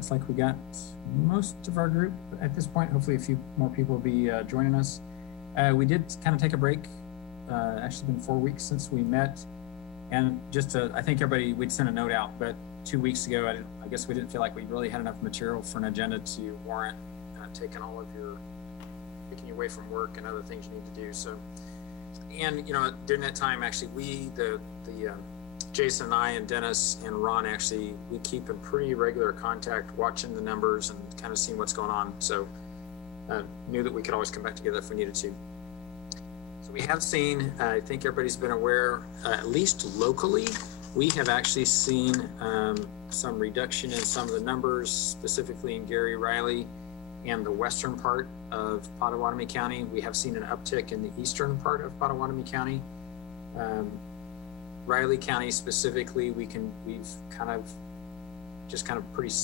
looks like we got most of our group at this point. Hopefully a few more people will be joining us. We did kind of take a break. Actually been 4 weeks since we met. And just to, I think everybody, we'd sent a note out, but 2 weeks ago, I guess we didn't feel like we really had enough material for an agenda to warrant taking all of taking you away from work and other things you need to do. So, and during that time, actually, Jason and I and Dennis and Ron, actually, we keep in pretty regular contact, watching the numbers and kind of seeing what's going on. So knew that we could always come back together if we needed to. So we have seen, I think everybody's been aware, at least locally, we have actually seen some reduction in some of the numbers, specifically in Gary, Riley, and the western part of Pottawatomie County. We have seen an uptick in the eastern part of Pottawatomie County. Riley County specifically, we've kind of pretty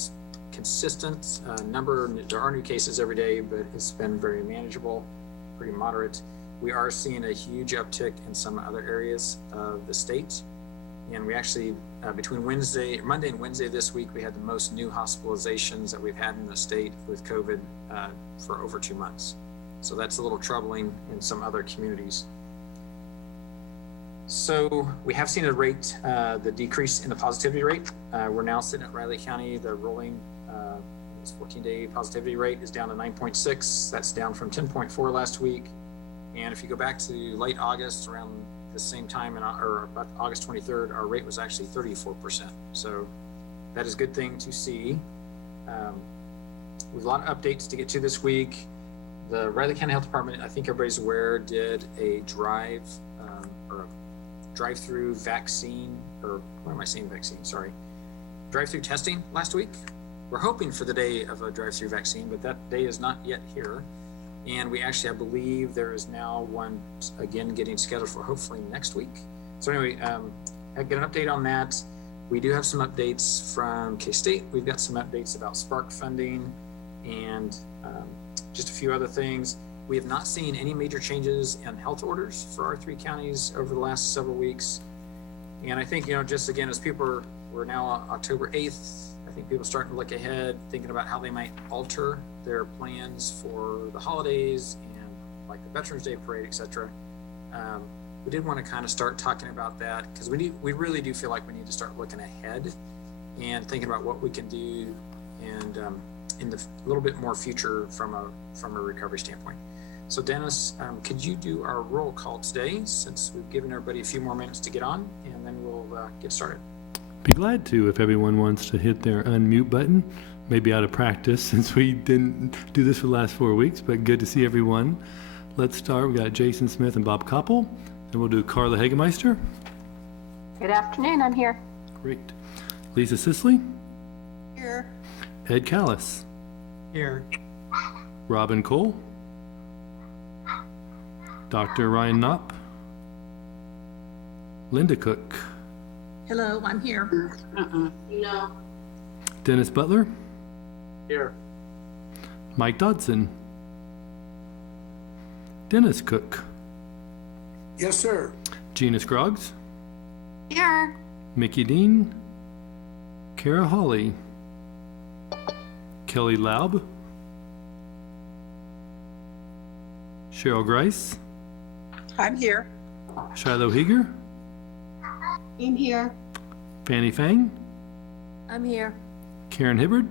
consistent number. There are new cases every day, but it's been very manageable, pretty moderate. We are seeing a huge uptick in some other areas of the state. And we actually, between Monday and Wednesday this week, we had the most new hospitalizations that we've had in the state with COVID for over 2 months. So that's a little troubling in some other communities. So we have seen the decrease in the positivity rate. We're now sitting at Riley County, the rolling 14-day positivity rate is down to 9.6. That's down from 10.4 last week. And if you go back to late August, around the same time, or about August 23rd, our rate was actually 34%. So that is a good thing to see. We have a lot of updates to get to this week. The Riley County Health Department, I think everybody's aware, did a drive-through vaccine, or what am I saying vaccine? Sorry. Drive-through testing last week. We're hoping for the day of a drive-through vaccine, but that day is not yet here. And we actually, I believe there is now one again getting scheduled for hopefully next week. So anyway, I get an update on that. We do have some updates from K-State. We've got some updates about Spark funding and just a few other things. We have not seen any major changes in health orders for our 3 counties over the last several weeks. And I think, just again, as we're now October 8th, I think people are starting to look ahead, thinking about how they might alter their plans for the holidays and like the Veterans Day parade, etc. We did want to kind of start talking about that because we really do feel like we need to start looking ahead and thinking about what we can do and in the little bit more future from a recovery standpoint. So Dennis, could you do our roll call today, since we've given everybody a few more minutes to get on, and then we'll get started. Be glad to if everyone wants to hit their unmute button. Maybe out of practice since we didn't do this for the last 4 weeks, but good to see everyone. Let's start. We got Jason Smith and Bob Koppel, and we'll do Carla Hagemeister. Good afternoon, I'm here. Great. Lisa Sisley. Here. Ed Callis. Here. Robin Cole. Dr. Ryan Knopp. Linda Cook. Hello, I'm here. No. Dennis Butler. Here. Mike Dodson. Dennis Cook. Yes, sir. Gina Scroggs. Here. Mickey Dean. Kara Hawley. Kelly Laub. Cheryl Grice. I'm here. Shiloh Heeger. I'm here. Fanny Fang. I'm here. Karen Hibbard.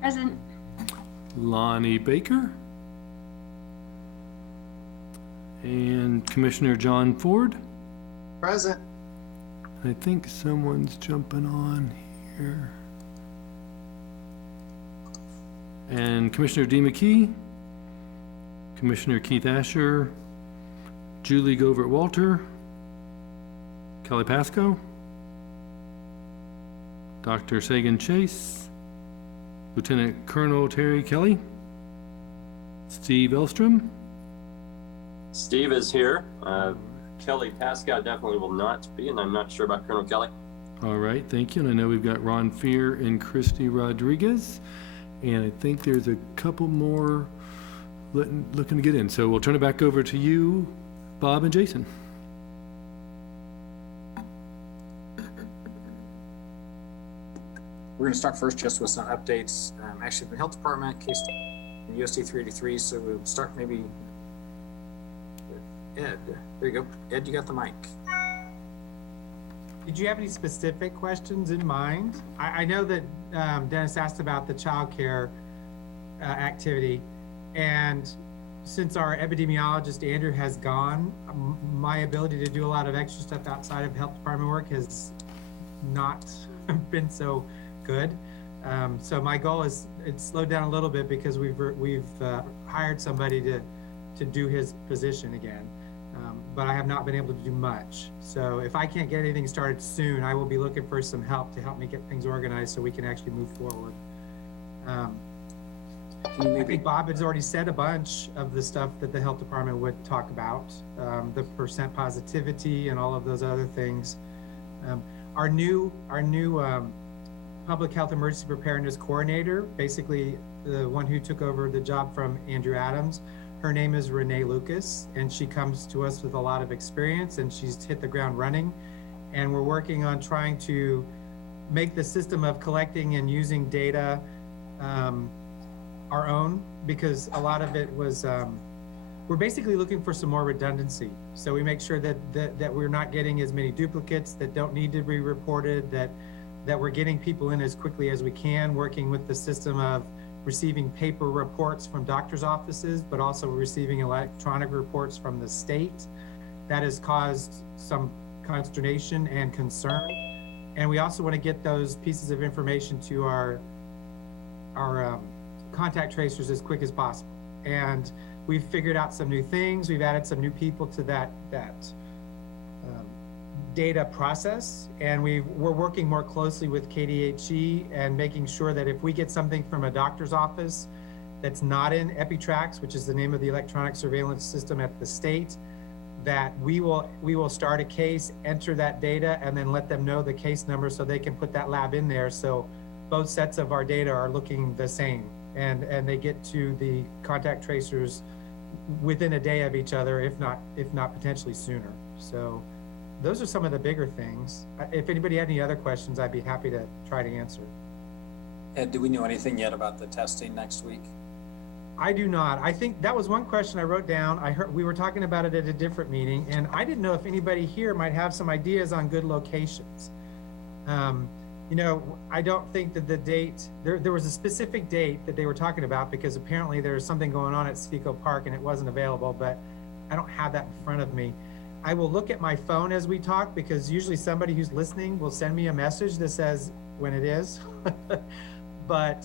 Present. Lonnie Baker. And Commissioner John Ford. Present. I think someone's jumping on here. And Commissioner Dee McKee. Commissioner Keith Asher. Julie Govert-Walter. Kelly Pasco. Dr. Sagan Chase. Lieutenant Colonel Terry Kelly. Steve Elstrom. Steve is here. Kelly Pascal definitely will not be, and I'm not sure about Colonel Kelly. All right, thank you. And I know we've got Ron Fear and Christy Rodriguez. And I think there's a couple more looking to get in. So we'll turn it back over to you, Bob and Jason. We're going to start first just with some updates, actually from the health department, case USD 383. So we'll start maybe with Ed. There you go. Ed, you got the mic. Did you have any specific questions in mind? I know that Dennis asked about the childcare activity, and since our epidemiologist Andrew has gone, my ability to do a lot of extra stuff outside of health department work has not been so good. So my goal is it's slowed down a little bit because we've hired somebody to do his position again. But I have not been able to do much. So if I can't get anything started soon, I will be looking for some help to help me get things organized so we can actually move forward. I think Bob has already said a bunch of the stuff that the health department would talk about, the percent positivity and all of those other things. Our new public health emergency preparedness coordinator, basically the one who took over the job from Andrew Adams, her name is Renee Lucas, and she comes to us with a lot of experience, and she's hit the ground running. And we're working on trying to make the system of collecting and using data our own, because a lot of it was, we're basically looking for some more redundancy. So we make sure that we're not getting as many duplicates that don't need to be reported, that we're getting people in as quickly as we can, working with the system of receiving paper reports from doctors' offices, but also receiving electronic reports from the state. That has caused some consternation and concern. And we also want to get those pieces of information to our contact tracers as quick as possible. And we've figured out some new things. We've added some new people to that data process, and we're working more closely with KDHE and making sure that if we get something from a doctor's office that's not in EpiTrax, which is the name of the electronic surveillance system at the state, that we will start a case, enter that data, and then let them know the case number so they can put that lab in there. So both sets of our data are looking the same, and they get to the contact tracers within a day of each other, if not potentially sooner. So those are some of the bigger things. If anybody had any other questions, I'd be happy to try to answer. Ed, do we know anything yet about the testing next week? I do not. I think that was one question I wrote down. I heard we were talking about it at a different meeting, and I didn't know if anybody here might have some ideas on good locations. You know, I don't think that the date, there was a specific date that they were talking about because apparently there's something going on at Seco Park and it wasn't available, but I don't have that in front of me. I will look at my phone as we talk because usually somebody who's listening will send me a message that says when it is. But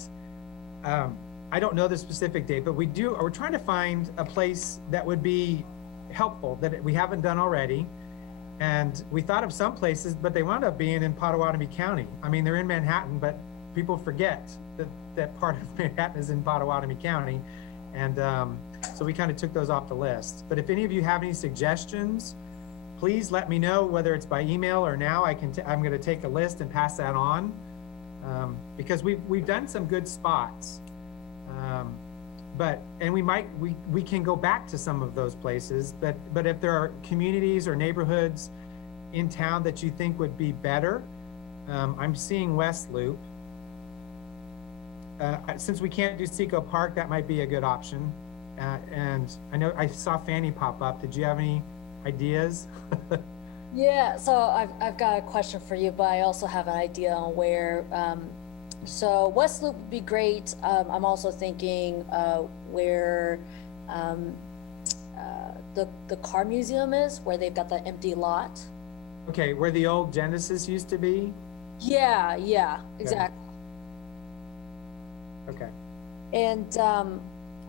I don't know the specific date, but we're trying to find a place that would be helpful that we haven't done already. And we thought of some places, but they wound up being in Potawatomi County. I mean, they're in Manhattan, but people forget that part of Manhattan is in Potawatomi County. And so we kind of took those off the list. But if any of you have any suggestions, please let me know, whether it's by email or now. I'm going to take a list and pass that on because we've done some good spots. And we can go back to some of those places, but if there are communities or neighborhoods in town that you think would be better, I'm seeing West Loop. Since we can't do Seco Park, that might be a good option. And I know I saw Fanny pop up. Did you have any ideas? Yeah, so I've got a question for you, but I also have an idea on where. So West Loop would be great. I'm also thinking where the car museum is, where they've got that empty lot. Okay, where the old Genesis used to be? Yeah, exactly. Okay. And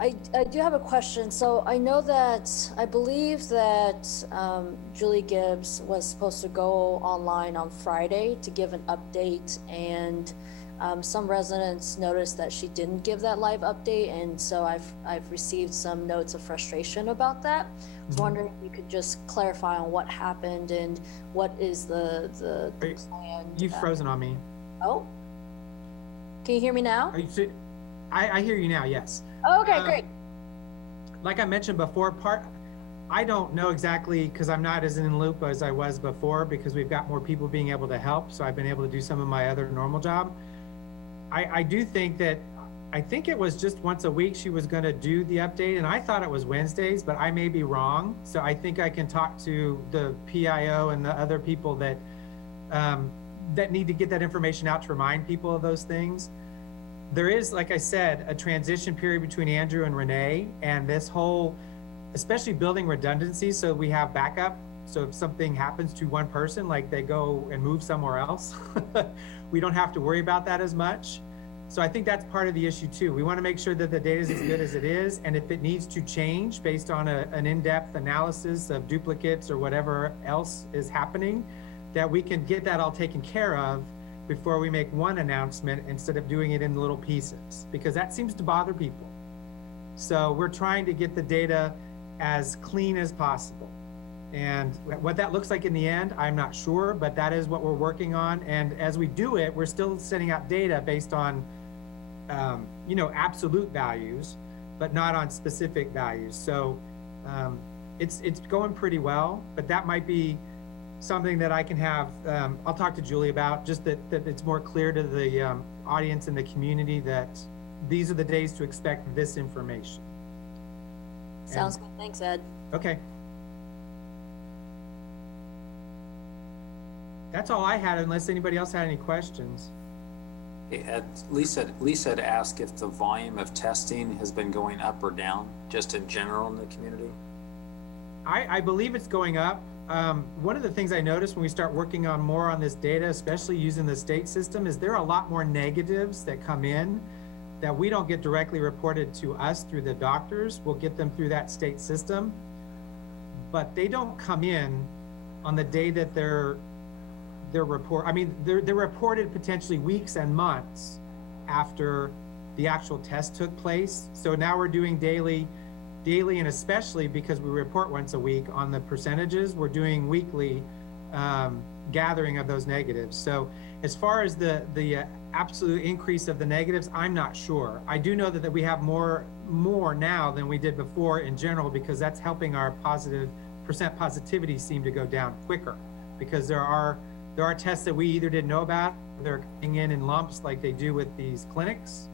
I do have a question. So I know that, I believe that Julie Gibbs was supposed to go online on Friday to give an update, and some residents noticed that she didn't give that live update, and so I've received some notes of frustration about that. I was wondering if you could just clarify on what happened and what is the plan. You've frozen on me. Oh, can you hear me now? I hear you now, yes. Okay, great. Like I mentioned before, I don't know exactly, because I'm not as in the loop as I was before, because we've got more people being able to help, so I've been able to do some of my other normal job. I do think that, I think it was just once a week she was gonna do the update, and I thought it was Wednesdays, but I may be wrong. So I think I can talk to the PIO and the other people that, that need to get that information out to remind people of those things. There is, like I said, a transition period between Andrew and Renee, and this whole, especially building redundancy, so we have backup. So if something happens to one person, like they go and move somewhere else, we don't have to worry about that as much. So I think that's part of the issue too. We want to make sure that the data is as good as it is, and if it needs to change based on an in-depth analysis of duplicates or whatever else is happening, that we can get that all taken care of before we make one announcement instead of doing it in little pieces, because that seems to bother people. So we're trying to get the data as clean as possible. And what that looks like in the end, I'm not sure, but that is what we're working on. And as we do it, we're still sending out data based on, you know, absolute values, but not on specific values. So it's going pretty well, but that might be something that I can have, I'll talk to Julie about, just that it's more clear to the audience and the community that these are the days to expect this information. Sounds good. Thanks, Ed. Okay. That's all I had, unless anybody else had any questions. Hey, Ed, Lisa had asked if the volume of testing has been going up or down, just in general in the community. I believe it's going up. One of the things I noticed when we start working on more on this data, especially using the state system, is there are a lot more negatives that come in that we don't get directly reported to us through the doctors. We'll get them through that state system, but they don't come in on the day that they're reported potentially weeks and months after the actual test took place. So now we're doing daily, and especially because we report once a week on the percentages, we're doing weekly gathering of those negatives. So as far as the absolute increase of the negatives, I'm not sure. I do know that we have more now than we did before in general, because that's helping our percent positivity seem to go down quicker, because there are tests that we either didn't know about, or they're coming in lumps like they do with these clinics.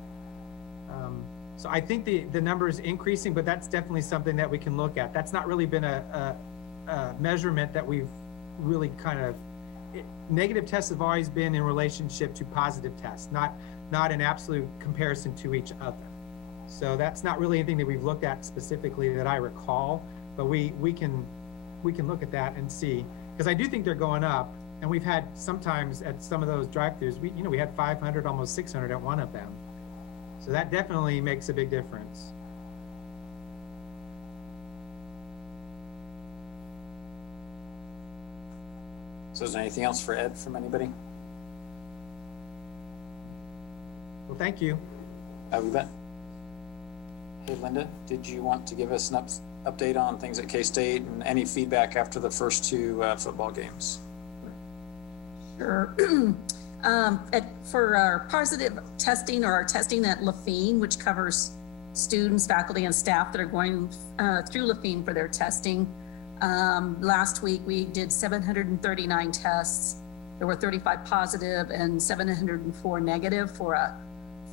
So I think the number is increasing, but that's definitely something that we can look at. That's not really been a measurement that we've really negative tests have always been in relationship to positive tests, not in absolute comparison to each other. So that's not really anything that we've looked at specifically that I recall, but we can look at that and see, because I do think they're going up. And we've had sometimes at some of those drive-thrus, we had 500, almost 600 at one of them. So that definitely makes a big difference. So is there anything else for Ed from anybody? Well, thank you. We bet. Hey, Linda, did you want to give us an update on things at K-State and any feedback after the first two football games? Sure. For our positive testing, or our testing at Lafine, which covers students, faculty, and staff that are going through Lafine for their testing. Last week we did 739 tests. There were 35 positive and 704 negative, for a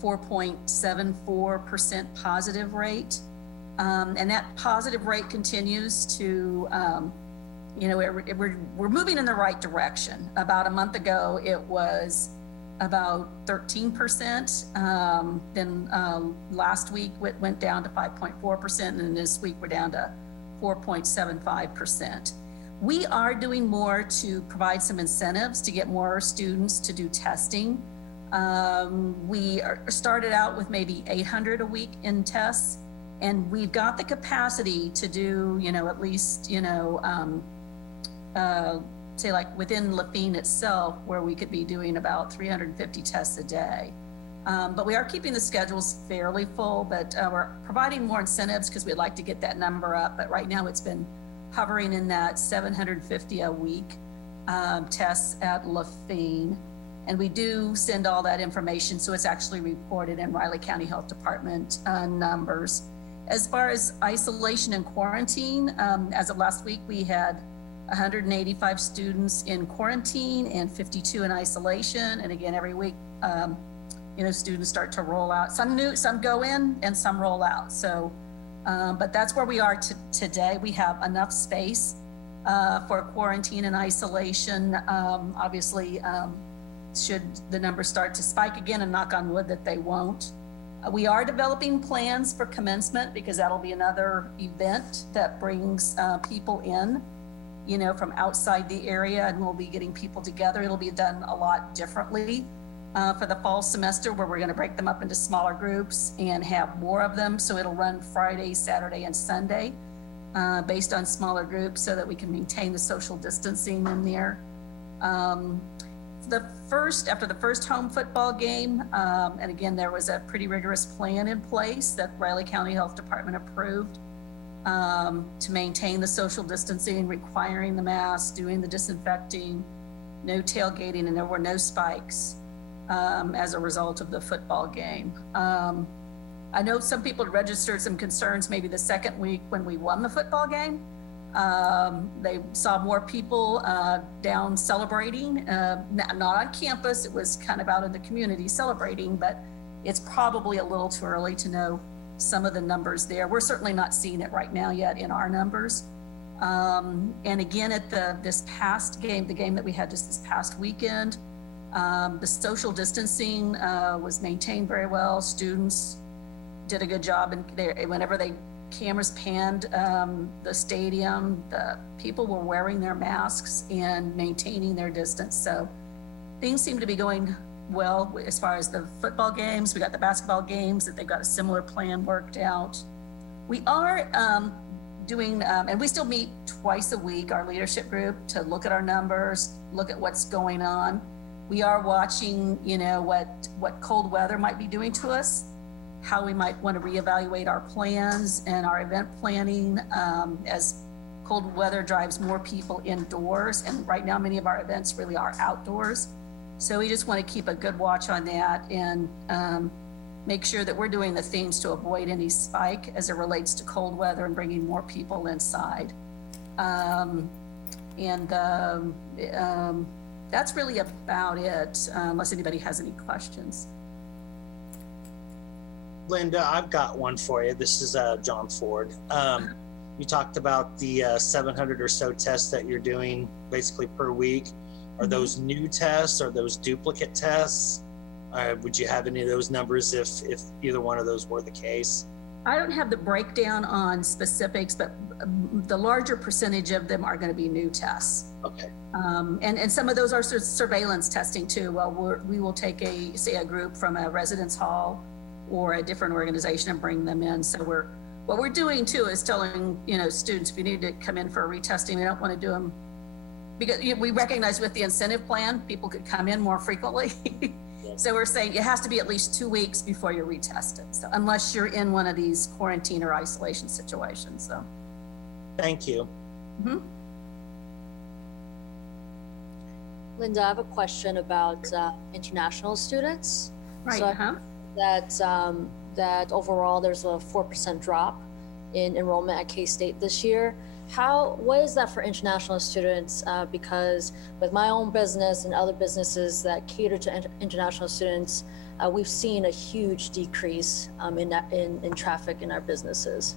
4.74% positive rate. And that positive rate continues to, we're moving in the right direction. About a month ago, it was about 13%. Then last week it went down to 5.4%, and this week we're down to 4.75%. We are doing more to provide some incentives to get more students to do testing. We started out with maybe 800 a week in tests, and we've got the capacity to do, at least, say like within Lafine itself, where we could be doing about 350 tests a day. But we are keeping the schedules fairly full, but we're providing more incentives because we'd like to get that number up. But right now it's been hovering in that 750 a week tests at Lafine. And we do send all that information, so it's actually reported in Riley County Health Department numbers. As far as isolation and quarantine, as of last week, we had 185 students in quarantine and 52 in isolation. And again, every week students start to roll out. Some go in and some roll out. So, but that's where we are today. We have enough space for quarantine and isolation. Obviously, should the numbers start to spike again, and knock on wood that they won't. We are developing plans for commencement because that'll be another event that brings people in, from outside the area, and we'll be getting people together. It'll be done a lot differently for the fall semester, where we're going to break them up into smaller groups and have more of them. So it'll run Friday, Saturday, and Sunday based on smaller groups so that we can maintain the social distancing in there. After the first home football game, and again, there was a pretty rigorous plan in place that Riley County Health Department approved to maintain the social distancing, requiring the mask, doing the disinfecting, no tailgating, and there were no spikes as a result of the football game. I know some people had registered some concerns maybe the second week when we won the football game. They saw more people down celebrating, not on campus. It was kind of out in the community celebrating, but it's probably a little too early to know some of the numbers there. We're certainly not seeing it right now yet in our numbers. And again, at this past game, the game that we had just this past weekend, the social distancing was maintained very well. Students did a good job, and whenever cameras panned the stadium, the people were wearing their masks and maintaining their distance. So things seem to be going well as far as the football games. We got the basketball games that they've got a similar plan worked out. We are doing, and we still meet twice a week, our leadership group, to look at our numbers, look at what's going on. We are watching, what cold weather might be doing to us, how we might want to reevaluate our plans and our event planning as cold weather drives more people indoors. And right now, many of our events really are outdoors. So we just want to keep a good watch on that and make sure that we're doing the things to avoid any spike as it relates to cold weather and bringing more people inside. That's really about it, unless anybody has any questions. Linda, I've got one for you. This is John Ford. You talked about the 700 or so tests that you're doing basically per week. Are those new tests? Are those duplicate tests? Would you have any of those numbers if either one of those were the case? I don't have the breakdown on specifics, but the larger percentage of them are going to be new tests. Okay. And some of those are surveillance testing too. Well, we will take a group from a residence hall or a different organization and bring them in. So what we're doing too is telling, students, if you need to come in for a retesting, we don't want to do them because we recognize with the incentive plan, people could come in more frequently. So we're saying it has to be at least 2 weeks before you're retested. So unless you're in one of these quarantine or isolation situations, so. Thank you. Mm-hmm. Linda, I have a question about international students. Right, So that overall there's a 4% drop in enrollment at K-State this year. What is that for international students? Because with my own business and other businesses that cater to international students, we've seen a huge decrease in traffic in our businesses.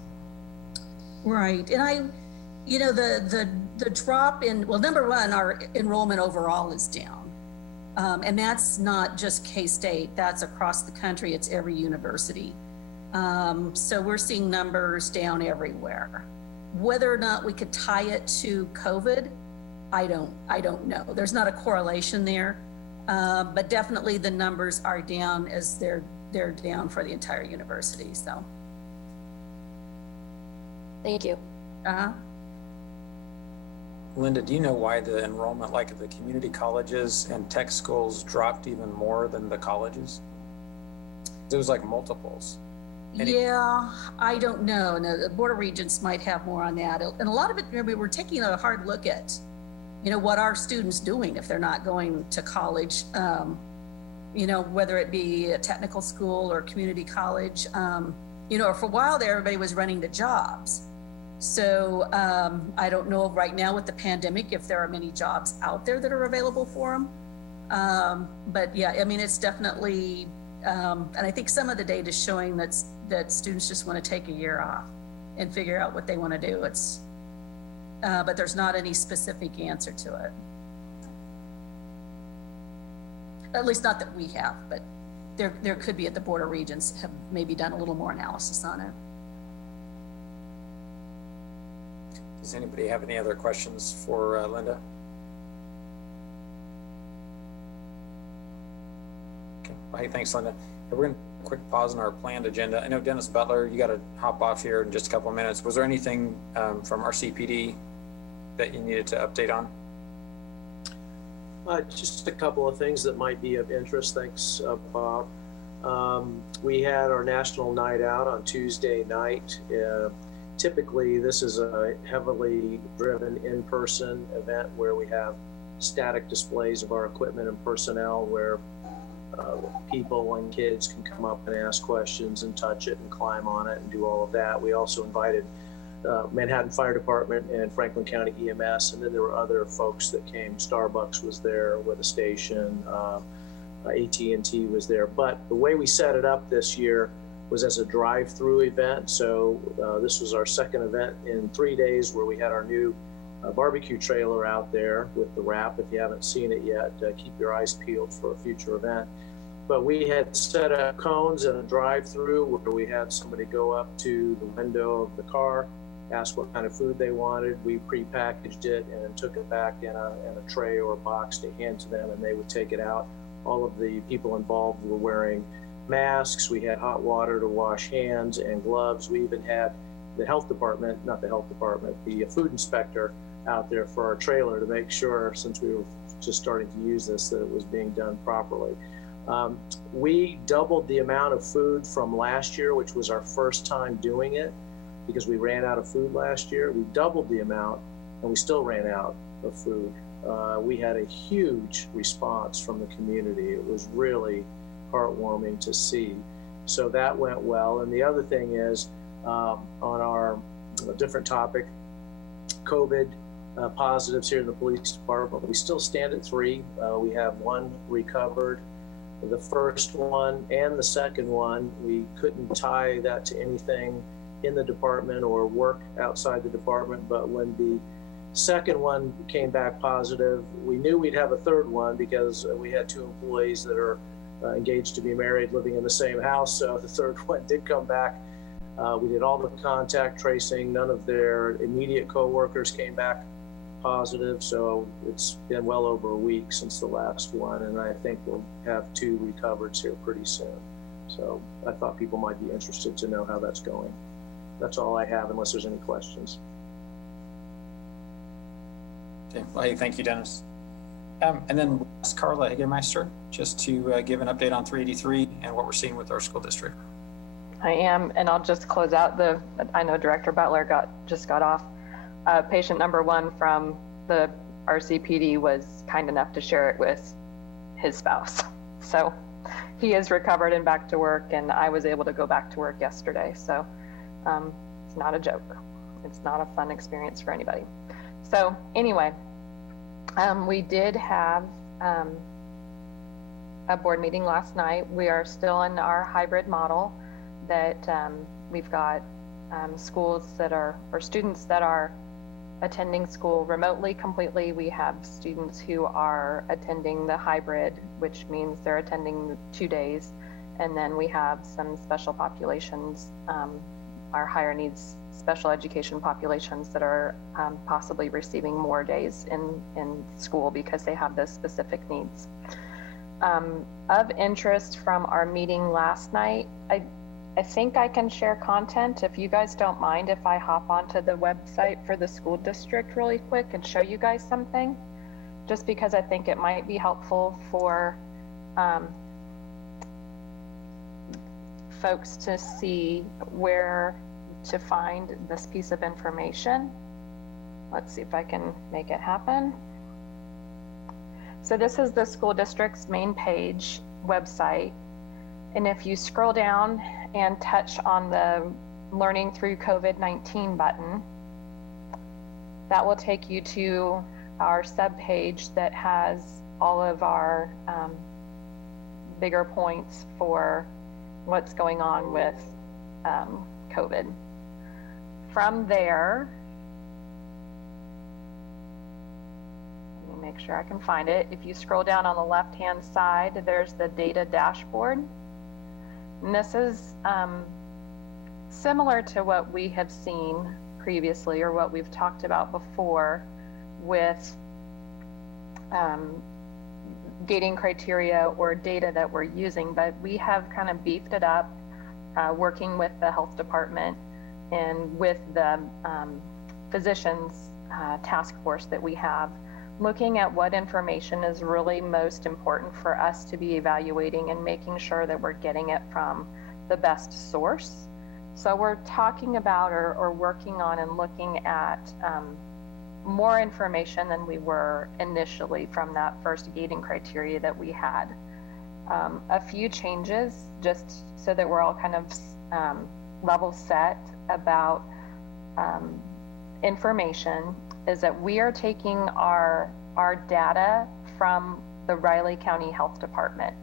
Right, and the drop in, well, number one, our enrollment overall is down. And that's not just K-State, that's across the country, it's every university. So we're seeing numbers down everywhere. Whether or not we could tie it to COVID, I don't know. There's not a correlation there, but definitely the numbers are down as they're down for the entire university, so. Thank you. Linda, do you know why the enrollment, like at the community colleges and tech schools, dropped even more than the colleges? It was like multiples. Yeah, I don't know. No, the Board of Regents might have more on that. And a lot of it, remember, we're taking a hard look at, what are students doing if they're not going to college, whether it be a technical school or community college. For a while there, everybody was running to jobs. So I don't know right now with the pandemic if there are many jobs out there that are available for them. But yeah, I mean, it's definitely And I think some of the data is showing that students just want to take a year off and figure out what they want to do. But there's not any specific answer to it. At least not that we have, but there could be at the Board of Regents have maybe done a little more analysis on it. Does anybody have any other questions for Linda? Okay, well, hey, thanks, Linda. We're going to take a quick pause on our planned agenda. I know Dennis Butler, you got to hop off here in just a couple of minutes. Was there anything from RCPD that you needed to update on? Just a couple of things that might be of interest. Thanks, Bob. We had our National Night Out on Tuesday night. Typically, this is a heavily driven in-person event where we have static displays of our equipment and personnel where people and kids can come up and ask questions and touch it and climb on it and do all of that. We also invited Manhattan Fire Department and Franklin County EMS, and then there were other folks that came. Starbucks was there with a station, AT&T was there. But the way we set it up this year was as a drive-through event. So this was our second event in 3 days where we had our new barbecue trailer out there with the wrap. If you haven't seen it yet, keep your eyes peeled for a future event. But we had set up cones and a drive-through where we had somebody go up to the window of the car, ask what kind of food they wanted. We pre-packaged it and then took it back in a tray or a box to hand to them, and they would take it out. All of the people involved were wearing masks. We had hot water to wash hands and gloves. We even had the health department, not the health department, the food inspector out there for our trailer to make sure, since we were just starting to use this, that it was being done properly. We doubled the amount of food from last year, which was our first time doing it because we ran out of food last year. We doubled the amount and we still ran out of food. We had a huge response from the community. It was really heartwarming to see. So that went well. And the other thing is, on our different topic, COVID positives here in the police department, we still stand at 3. We have 1 recovered. The first one and the second one, we couldn't tie that to anything in the department or work outside the department. But when the second one came back positive, we knew we'd have a third one because we had 2 employees that are engaged to be married living in the same house. So the third one did come back. We did all the contact tracing. None of their immediate coworkers came back positive. So it's been well over a week since the last one. And I think we'll have 2 recovereds here pretty soon. So I thought people might be interested to know how that's going. That's all I have, unless there's any questions. Okay, well, hey, thank you, Dennis. And then Carla Hagemeister, just to give an update on 383 and what we're seeing with our school district. I am, and I'll just close out I know Director Butler just got off. Patient number 1 from the RCPD was kind enough to share it with his spouse. So he is recovered and back to work, and I was able to go back to work yesterday. So it's not a joke. It's not a fun experience for anybody. So anyway, we did have a board meeting last night. We are still in our hybrid model that we've got schools that are, or students that are attending school remotely completely. We have students who are attending the hybrid, which means they're attending 2 days. And then we have some special populations, our higher needs special education populations that are possibly receiving more days in school because they have those specific needs. Of interest from our meeting last night, I think I can share content if you guys don't mind if I hop onto the website for the school district really quick and show you guys something, just because I think it might be helpful for folks to see where to find this piece of information. Let's see if I can make it happen. So this is the school district's main page website. And if you scroll down and touch on the Learning Through COVID-19 button, that will take you to our subpage that has all of our bigger points for what's going on with COVID. From there, let me make sure I can find it. If you scroll down on the left-hand side, there's the data dashboard. And this is similar to what we have seen previously, or what we've talked about before with gating criteria or data that we're using, but we have kind of beefed it up, working with the health department and with the physicians task force that we have, looking at what information is really most important for us to be evaluating and making sure that we're getting it from the best source. So we're talking about or working on and looking at more information than we were initially from that first gating criteria that we had. A few changes, just so that we're all kind of level set about information, is that we are taking our data from the Riley County Health Department.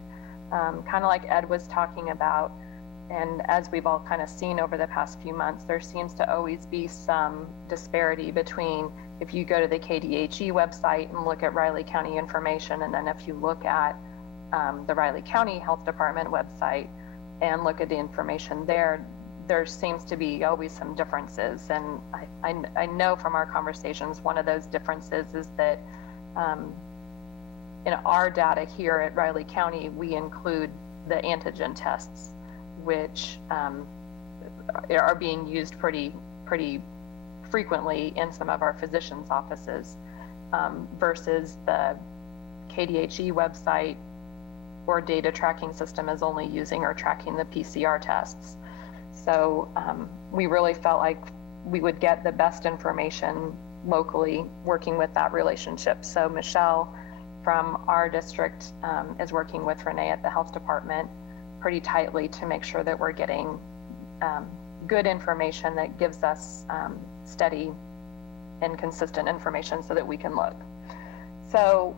Kind of like Ed was talking about, and as we've all kind of seen over the past few months, there seems to always be some disparity between if you go to the KDHE website and look at Riley County information, and then if you look at the Riley County Health Department website and look at the information there seems to be always some differences. And I know from our conversations, one of those differences is that in our data here at Riley County, we include the antigen tests, which are being used pretty frequently in some of our physicians' offices, versus the KDHE website or data tracking system is only using or tracking the PCR tests. So we really felt like we would get the best information locally working with that relationship. So Michelle from our district is working with Renee at the health department pretty tightly to make sure that we're getting good information that gives us steady and consistent information so that we can look. So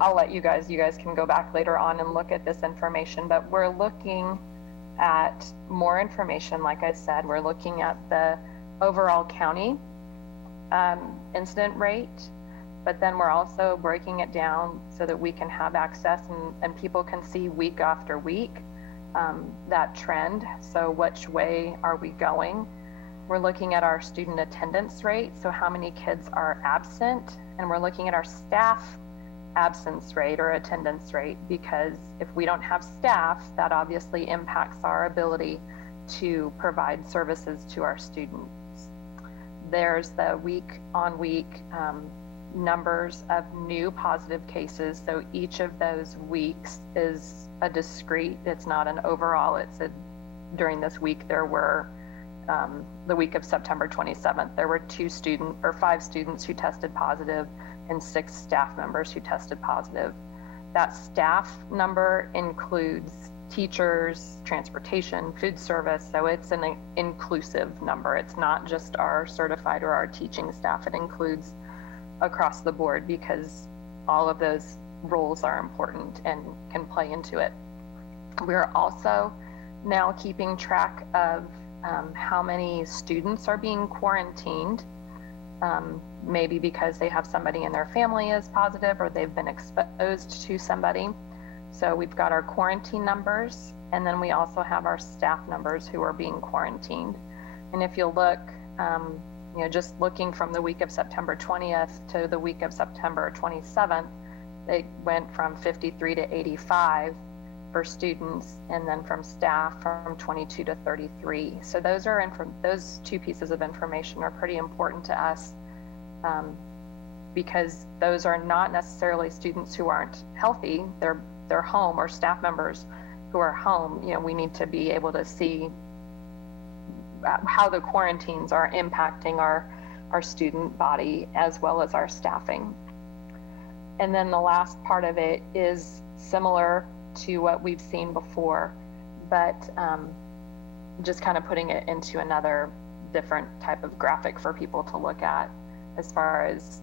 I'll let you guys can go back later on and look at this information, but we're looking at more information. Like I said, we're looking at the overall county incident rate, but then we're also breaking it down so that we can have access and people can see week after week that trend. So which way are we going? We're looking at our student attendance rate, so how many kids are absent, and we're looking at our staff absence rate or attendance rate, because if we don't have staff, that obviously impacts our ability to provide services to our students. There's the week-on-week numbers of new positive cases, so each of those weeks is a discrete, it's not an overall, it's a during this week there were the week of September 27th, there were 5 students who tested positive and 6 staff members who tested positive. That staff number includes teachers, transportation, food service, so it's an inclusive number. It's not just our certified or our teaching staff, it includes across the board because all of those roles are important and can play into it. We're also now keeping track of how many students are being quarantined, maybe because they have somebody in their family is positive or they've been exposed to somebody. So we've got our quarantine numbers, and then we also have our staff numbers who are being quarantined. And if you look, just looking from the week of September 20th to the week of September 27th, it went from 53 to 85 for students, and then from staff from 22 to 33. So those 2 pieces of information are pretty important to us because those are not necessarily students who aren't healthy, they're home, or staff members who are home. We need to be able to see how the quarantines are impacting our student body as well as our staffing. And then the last part of it is similar to what we've seen before, but just kind of putting it into another different type of graphic for people to look at as far as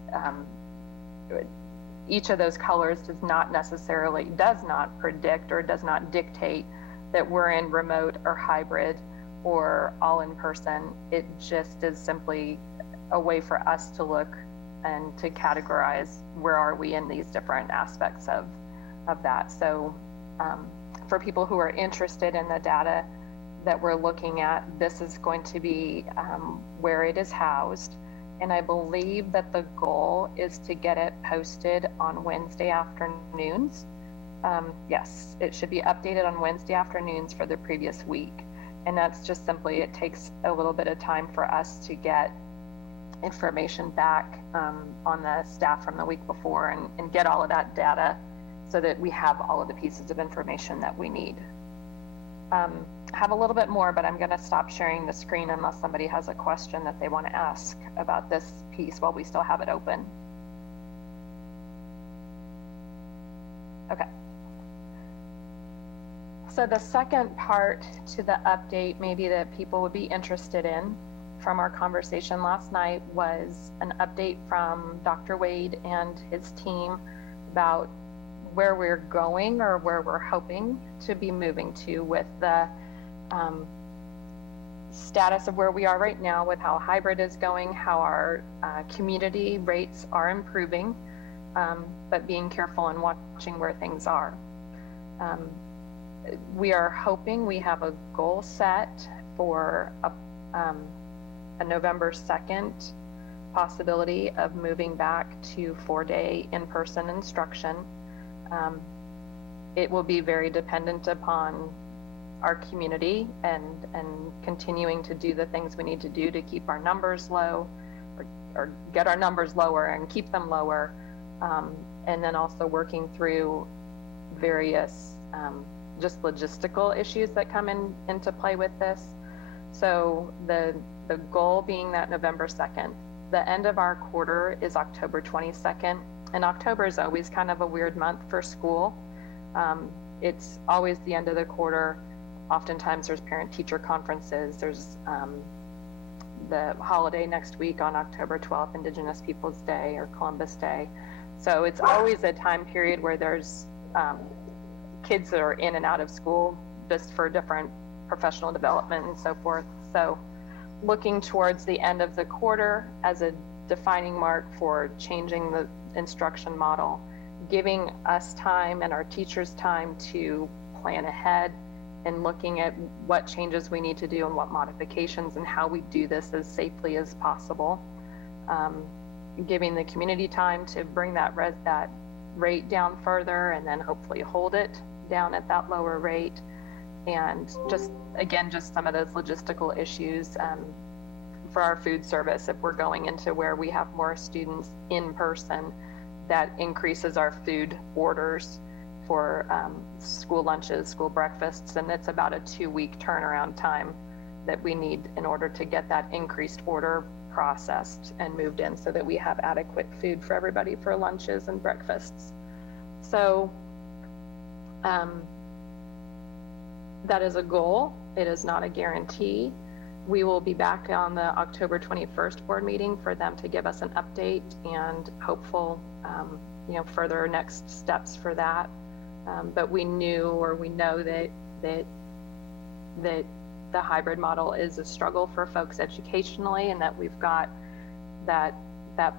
each of those colors does not predict or does not dictate that we're in remote or hybrid or all in person. It just is simply a way for us to look and to categorize where are we in these different aspects of that. So for people who are interested in the data that we're looking at, this is going to be where it is housed. And I believe that the goal is to get it posted on Wednesday afternoons. Yes, it should be updated on Wednesday afternoons for the previous week. And that's just simply, it takes a little bit of time for us to get information back on the staff from the week before and get all of that data so that we have all of the pieces of information that we need. Have a little bit more, but I'm going to stop sharing the screen unless somebody has a question that they want to ask about this piece while we still have it open. Okay. So the second part to the update maybe that people would be interested in from our conversation last night was an update from Dr. Wade and his team about where we're going or where we're hoping to be moving to with the status of where we are right now with how hybrid is going, how our community rates are improving, but being careful and watching where things are. We are hoping we have a goal set for a November 2nd possibility of moving back to 4-day in-person instruction. It will be very dependent upon our community and continuing to do the things we need to do to keep our numbers low or get our numbers lower and keep them lower. And then also working through various just logistical issues that come into play with this. So the goal being that November 2nd, the end of our quarter is October 22nd. And October is always kind of a weird month for school. It's always the end of the quarter. Oftentimes there's parent-teacher conferences. There's the holiday next week on October 12th, Indigenous Peoples Day or Columbus Day. So it's always a time period where there's kids that are in and out of school just for different professional development and so forth. So looking towards the end of the quarter as a defining mark for changing the instruction model, giving us time and our teachers time to plan ahead and looking at what changes we need to do and what modifications and how we do this as safely as possible. Giving the community time to bring that rate down further and then hopefully hold it down at that lower rate. And just some of those logistical issues for our food service. If we're going into where we have more students in person, that increases our food orders for school lunches, school breakfasts, and it's about a 2-week turnaround time that we need in order to get that increased order processed and moved in so that we have adequate food for everybody for lunches and breakfasts. So that is a goal. It is not a guarantee. We will be back on the October 21st board meeting for them to give us an update and hopeful, further next steps for that. But we know that the hybrid model is a struggle for folks educationally, and that we've got that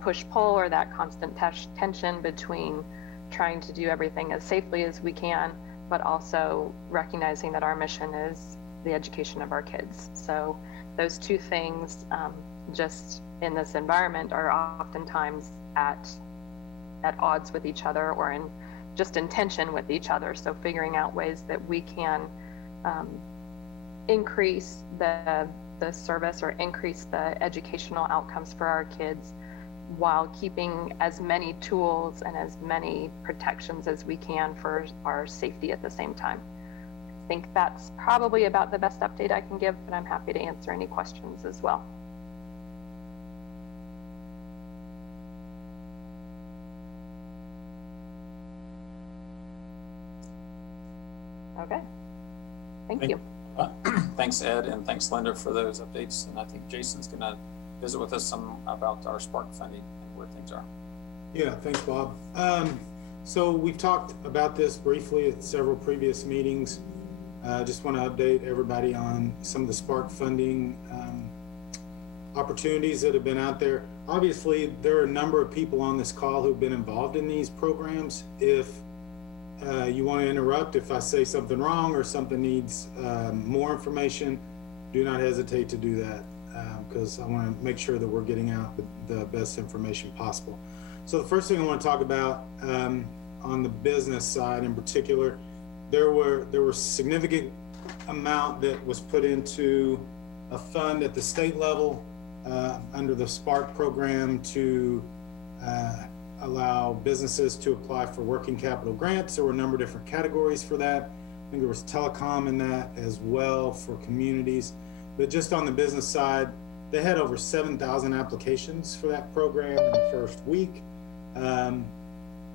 push-pull or that constant tension between trying to do everything as safely as we can, but also recognizing that our mission is the education of our kids. So those two things, just in this environment, are oftentimes at odds with each other or in tension with each other. So figuring out ways that we can increase the service or increase the educational outcomes for our kids while keeping as many tools and as many protections as we can for our safety at the same time. I think that's probably about the best update I can give, but I'm happy to answer any questions as well. Okay, thank you. Thanks, Ed, and thanks, Linda, for those updates. And I think Jason's going to visit with us some about our Spark funding and where things are. Yeah, thanks, Bob. So we've talked about this briefly at several previous meetings. Just want to update everybody on some of the Spark funding opportunities that have been out there. Obviously, there are a number of people on this call who've been involved in these programs. If you want to interrupt, if I say something wrong or something needs more information, do not hesitate to do that, because I want to make sure that we're getting out the best information possible. So the first thing I want to talk about on the business side in particular, there were significant amount that was put into a fund at the state level under the Spark program to allow businesses to apply for working capital grants. There were a number of different categories for that. I think there was telecom in that as well for communities. But just on the business side, they had over 7,000 applications for that program in the first week.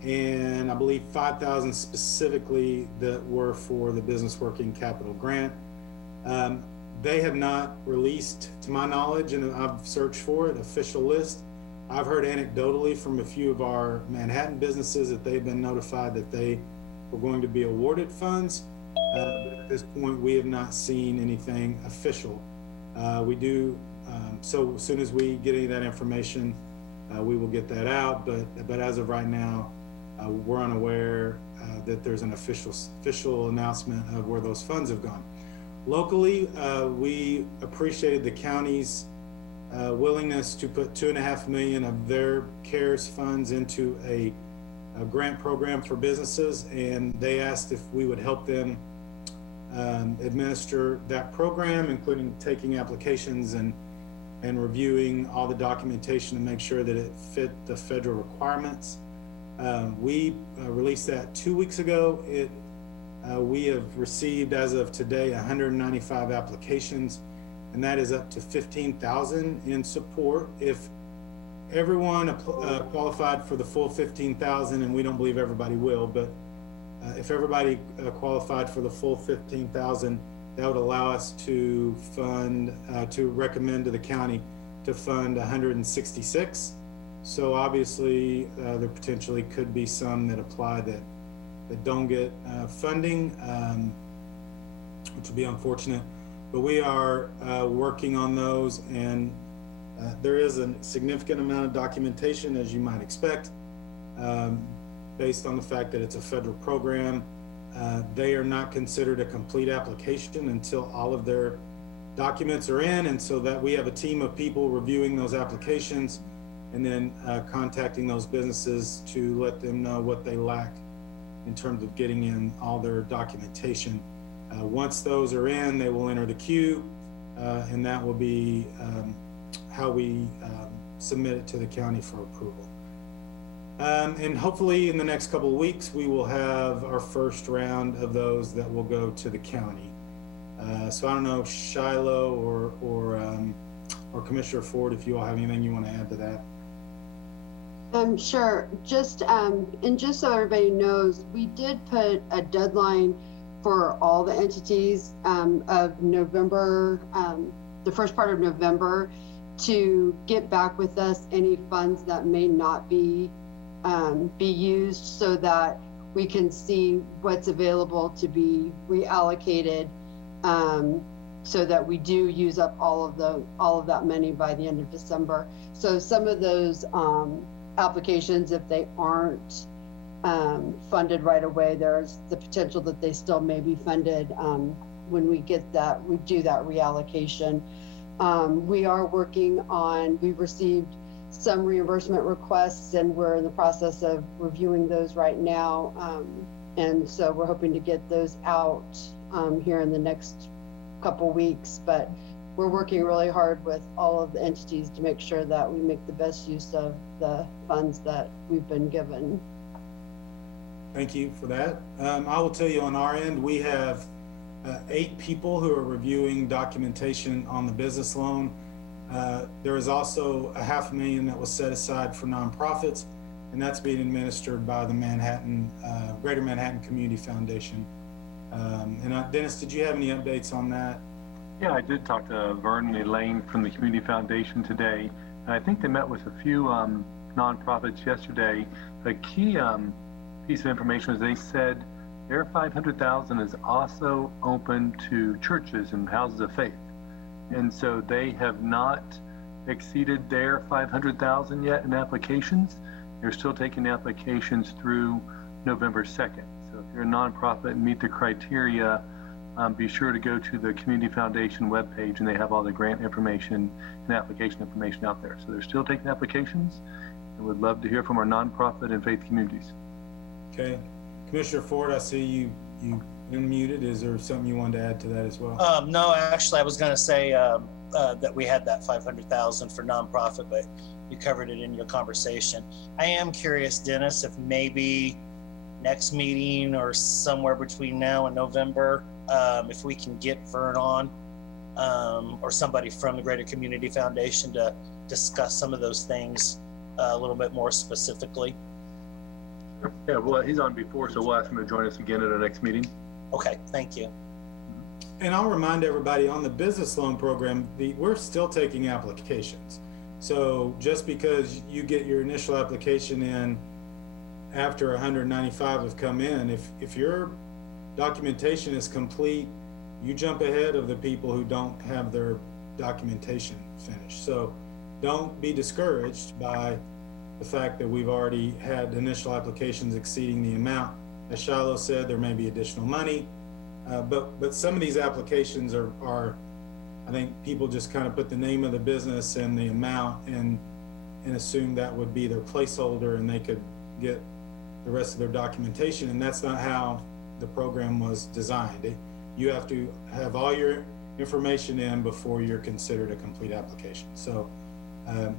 And I believe 5,000 specifically that were for the business working capital grant. They have not released, to my knowledge, and I've searched for it, official list. I've heard anecdotally from a few of our Manhattan businesses that they've been notified that they were going to be awarded funds. But at this point, we have not seen anything official. We do, so as soon as we get any of that information, we will get that out. But as of right now, we're unaware that there's an official announcement of where those funds have gone. Locally, we appreciated the county's willingness to put $2.5 million of their CARES funds into a grant program for businesses, and they asked if we would help them administer that program, including taking applications and reviewing all the documentation to make sure that it fit the federal requirements. We released that 2 weeks ago. We have received, as of today, 195 applications, and that is up to 15,000 in support. If everyone qualified for the full 15,000, and we don't believe everybody will, but if everybody qualified for the full 15,000, that would allow us to fund, to recommend to the county to fund 166. So obviously, there potentially could be some that apply that don't get funding, which would be unfortunate. But we are working on those, and there is a significant amount of documentation, as you might expect, based on the fact that it's a federal program. They are not considered a complete application until all of their documents are in, and so that we have a team of people reviewing those applications and then contacting those businesses to let them know what they lack in terms of getting in all their documentation. Once those are in, they will enter the queue, and that will be how we submit it to the county for approval. And hopefully in the next couple of weeks, we will have our first round of those that will go to the county. So I don't know, Shiloh or Commissioner Ford, if you all have anything you want to add to that. Sure. Just and just so everybody knows, we did put a deadline for all the entities of November, the first part of November, to get back with us any funds that may not be used, so that we can see what's available to be reallocated, so that we do use up all of that money by the end of December. So some of those applications, if they aren't funded right away, there's the potential that they still may be funded when we do that reallocation. We've received some reimbursement requests, and we're in the process of reviewing those right now. And so we're hoping to get those out here in the next couple weeks, but we're working really hard with all of the entities to make sure that we make the best use of the funds that we've been given. Thank you for that. I will tell you, on our end, we have 8 people who are reviewing documentation on the business loan. There is also $500,000 that was set aside for nonprofits, and that's being administered by the Greater Manhattan Community Foundation. And Dennis, did you have any updates on that? Yeah, I did talk to Vernon Elaine from the Community Foundation today, and I think they met with a few nonprofits yesterday. The key piece of information was they said their 500,000 is also open to churches and houses of faith. And so they have not exceeded their 500,000 yet in applications. They're still taking applications through November 2nd. So if you're a nonprofit and meet the criteria, be sure to go to the Community Foundation webpage, and they have all the grant information and application information out there. So they're still taking applications, and would love to hear from our nonprofit and faith communities. Okay. Commissioner Ford, I see you unmuted. Is there something you wanted to add to that as well? No, actually, I was going to say that we had that 500,000 for nonprofit, but you covered it in your conversation. I am curious, Dennis, if maybe next meeting or somewhere between now and November, if we can get Vern on or somebody from the Greater Community Foundation to discuss some of those things a little bit more specifically. Yeah, well, he's on before, so we'll ask him to join us again at our next meeting. Okay, thank you. And I'll remind everybody on the business loan program, we're still taking applications. So just because you get your initial application in after 195 have come in, if your documentation is complete, you jump ahead of the people who don't have their documentation finished. So don't be discouraged by the fact that we've already had initial applications exceeding the amount. As Shiloh said, there may be additional money, but some of these applications are I think people just kind of put the name of the business and the amount and assume that would be their placeholder and they could get the rest of their documentation, and that's not how the program was designed. You have to have all your information in before you're considered a complete application. So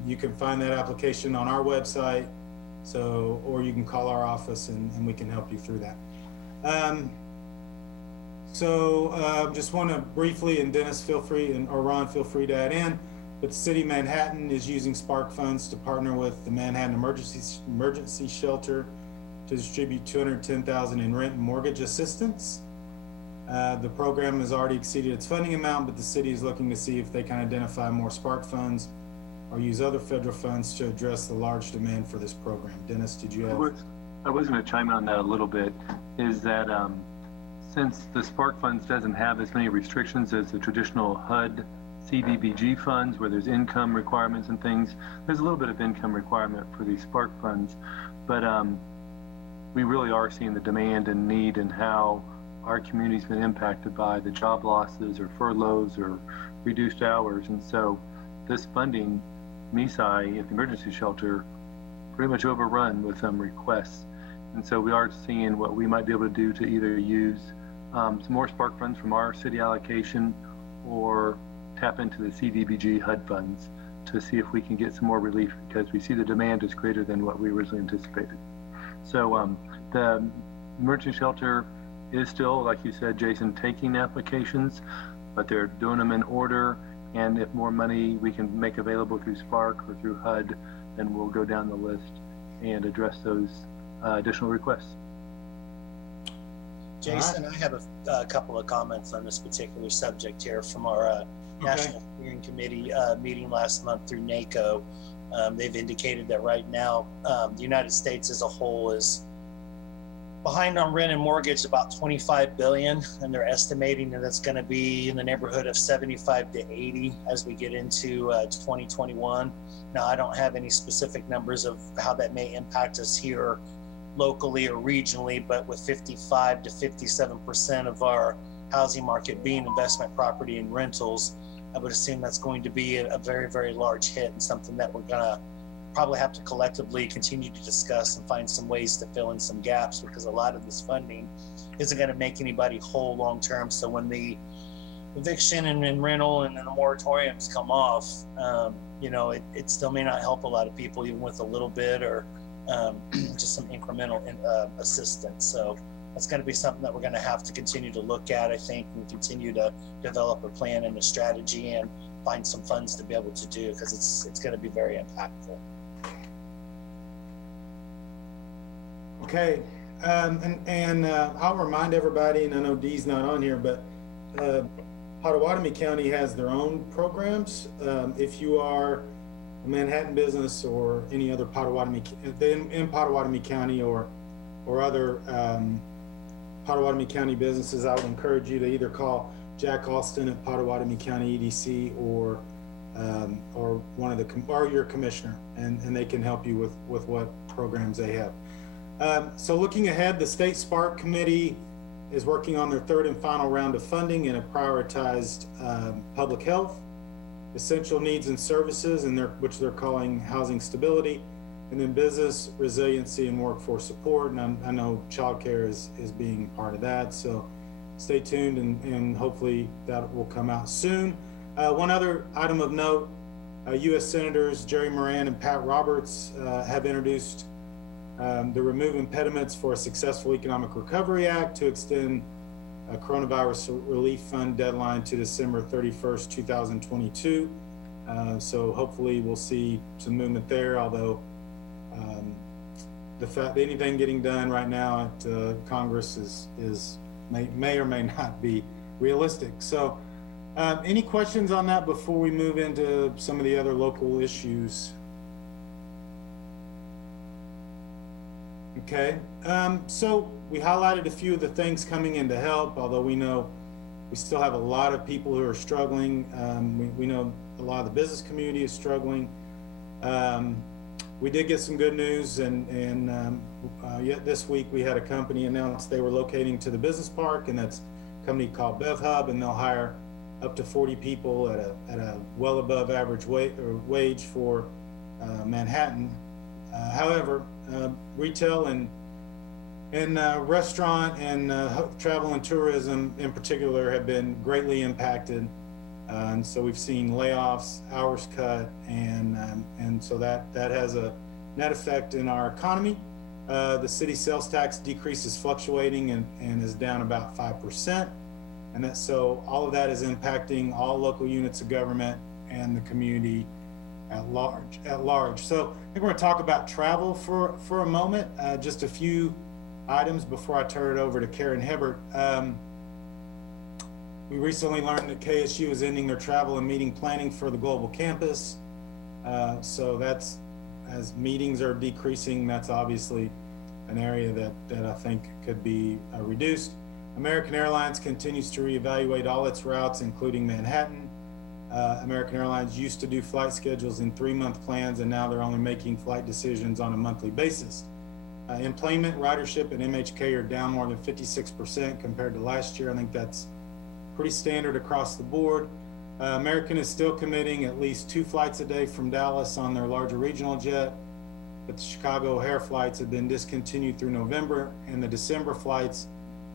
you can find that application on our website, or you can call our office and we can help you through that. Just want to briefly, and Dennis, feel free, or Ron, feel free to add in, but the City of Manhattan is using Spark funds to partner with the Manhattan Emergency Shelter to distribute $210,000 in rent and mortgage assistance. The program has already exceeded its funding amount, but the city is looking to see if they can identify more Spark funds or use other federal funds to address the large demand for this program. Dennis, did you have? I was going to chime in on that a little bit, is that since the Spark funds doesn't have as many restrictions as the traditional HUD CDBG funds, where there's income requirements and things, there's a little bit of income requirement for these Spark funds, but we really are seeing the demand and need and how our community's been impacted by the job losses or furloughs or reduced hours. And so this funding, MESI at the emergency shelter, pretty much overrun with some requests. And so we are seeing what we might be able to do to either use some more Spark funds from our city allocation or tap into the CDBG HUD funds to see if we can get some more relief, because we see the demand is greater than what we originally anticipated. So the emergency shelter is still, like you said, Jason, taking applications, but they're doing them in order. And if more money we can make available through Spark or through HUD, then we'll go down the list and address those additional requests. Jason, I have a couple of comments on this particular subject here from our National Steering Committee meeting last month through NACO. They've indicated that right now the United States as a whole is behind on rent and mortgage about $25 billion, and they're estimating that it's going to be in the neighborhood of 75 to 80 as we get into 2021. Now, I don't have any specific numbers of how that may impact us here locally or regionally, but with 55 to 57% of our housing market being investment property and rentals, I would assume that's going to be a very, very large hit and something that we're going to probably have to collectively continue to discuss and find some ways to fill in some gaps, because a lot of this funding isn't going to make anybody whole long term. So when the eviction and rental and the moratoriums come off, it still may not help a lot of people, even with a little bit or just some incremental assistance. So that's going to be something that we're going to have to continue to look at, I think, and continue to develop a plan and a strategy and find some funds to be able to do, because it's going to be very impactful. Okay, and I'll remind everybody, and I know Dee's not on here, but Potawatomi County has their own programs. If you are a Manhattan business or any other Potawatomi in Potawatomi County or other Potawatomi County businesses, I would encourage you to either call Jack Alston at Potawatomi County EDC or one of or your commissioner, and they can help you with what programs they have. So looking ahead, the State Spark Committee is working on their third and final round of funding and have prioritized public health, essential needs and services, which they're calling housing stability, and then business resiliency and workforce support. And I know childcare is being part of that. So stay tuned, and hopefully that will come out soon. One other item of note, U.S. Senators Jerry Moran and Pat Roberts have introduced the Remove Impediments for a Successful Economic Recovery Act to extend a coronavirus relief fund deadline to December 31st, 2022. So hopefully we'll see some movement there, although the fact that anything getting done right now at Congress may or may not be realistic. So any questions on that before we move into some of the other local issues? Okay, so we highlighted a few of the things coming in to help, although we know we still have a lot of people who are struggling. We know a lot of the business community is struggling. We did get some good news, and yet this week we had a company announce they were locating to the business park, and that's a company called BevHub, and they'll hire up to 40 people at a well above average wage for Manhattan. However, retail and restaurant and travel and tourism in particular have been greatly impacted. And so we've seen layoffs, hours cut, and so that has a net effect in our economy. The city sales tax decrease is fluctuating and is down about 5%. And so all of that is impacting all local units of government and the community at large. So I think we're going to talk about travel for a moment. Just a few items before I turn it over to Karen Hibbert. We recently learned that KSU is ending their travel and meeting planning for the global campus. So that's, as meetings are decreasing, that's obviously an area that I think could be reduced. American Airlines continues to reevaluate all its routes, including Manhattan. American Airlines used to do flight schedules in 3-month plans, and now they're only making flight decisions on a monthly basis. Employment, ridership, and MHK are down more than 56% compared to last year. I think that's pretty standard across the board. American is still committing at least 2 flights a day from Dallas on their larger regional jet, but the Chicago O'Hare flights have been discontinued through November, and the December flights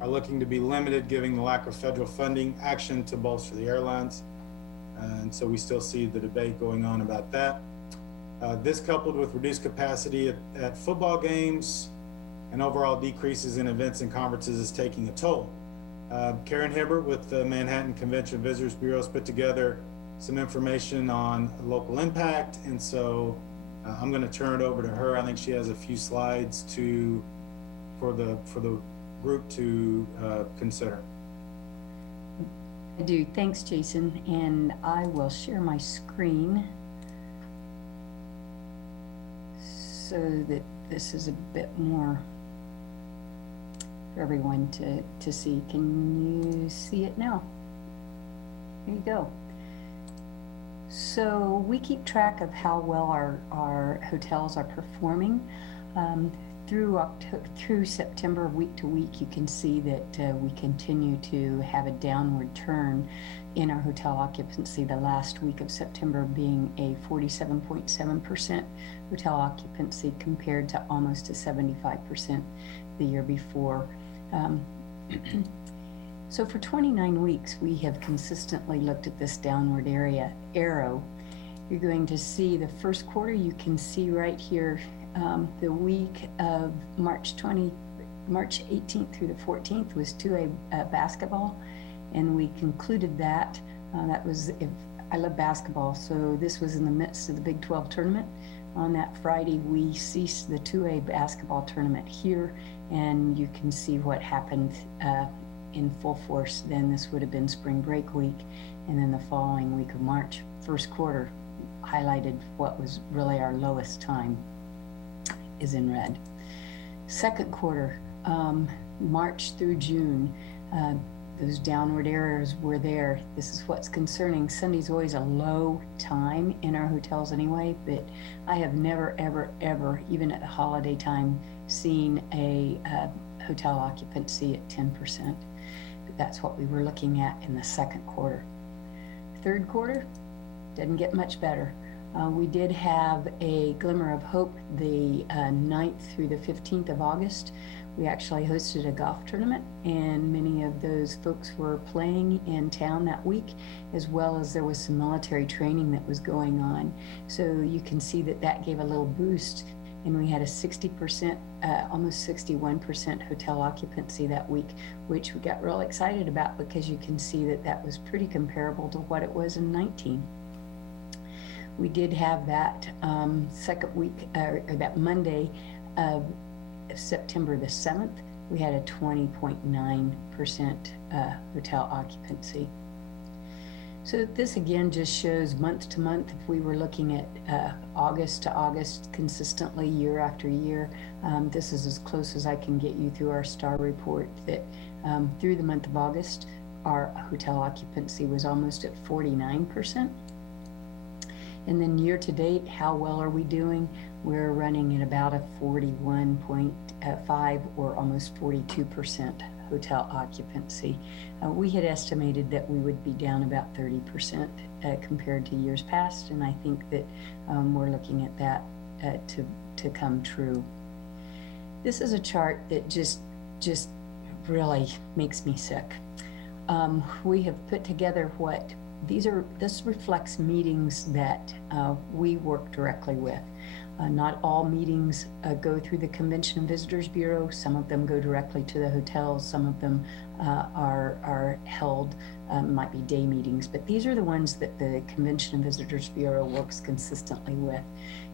are looking to be limited, given the lack of federal funding action to bolster the airlines. And so we still see the debate going on about that. This, coupled with reduced capacity at football games and overall decreases in events and conferences, is taking a toll. Karen Hibbert with the Manhattan Convention Visitors Bureau has put together some information on local impact, and so I'm going to turn it over to her. I think she has a few slides for the group to consider. I do. Thanks, Jason. And I will share my screen so that this is a bit more for everyone to see. Can you see it now? There you go. So we keep track of how well our hotels are performing. Through September, week to week, you can see that we continue to have a downward turn in our hotel occupancy, the last week of September being a 47.7% hotel occupancy compared to almost a 75% the year before. So for 29 weeks, we have consistently looked at this downward arrow. You're going to see the first quarter, you can see right here, the week of March 18th through the 14th was 2A basketball, and we concluded that. I love basketball, so this was in the midst of the Big 12 tournament. On that Friday, we ceased the 2A basketball tournament here, and you can see what happened in full force. Then this would have been spring break week, and then the following week of March, first quarter, highlighted what was really our lowest time is in red. Second quarter, March through June, those downward arrows were there. This is what's concerning. Sunday's always a low time in our hotels anyway, but I have never, ever, ever, even at the holiday time, seen a hotel occupancy at 10%. But that's what we were looking at in the second quarter. Third quarter, didn't get much better. We did have a glimmer of hope the 9th through the 15th of August. We actually hosted a golf tournament, and many of those folks were playing in town that week, as well as there was some military training that was going on. So you can see that that gave a little boost, and we had a 60%, almost 61% hotel occupancy that week, which we got real excited about because you can see that that was pretty comparable to what it was in 19. We did have that second week, or that Monday of September the 7th, we had a 20.9% hotel occupancy. So this again just shows month to month. If we were looking at August to August consistently year after year, this is as close as I can get you through our STAR report that through the month of August, our hotel occupancy was almost at 49%. And then year to date, how well are we doing? We're running at about a 41.5 or almost 42% hotel occupancy. We had estimated that we would be down about 30% compared to years past, and I think that we're looking at that to come true. This is a chart that just really makes me sick. We have put together what this reflects meetings that we work directly with. Not all meetings go through the Convention and Visitors Bureau. Some of them go directly to the hotels. Some of them are held, might be day meetings, but these are the ones that the Convention and Visitors Bureau works consistently with.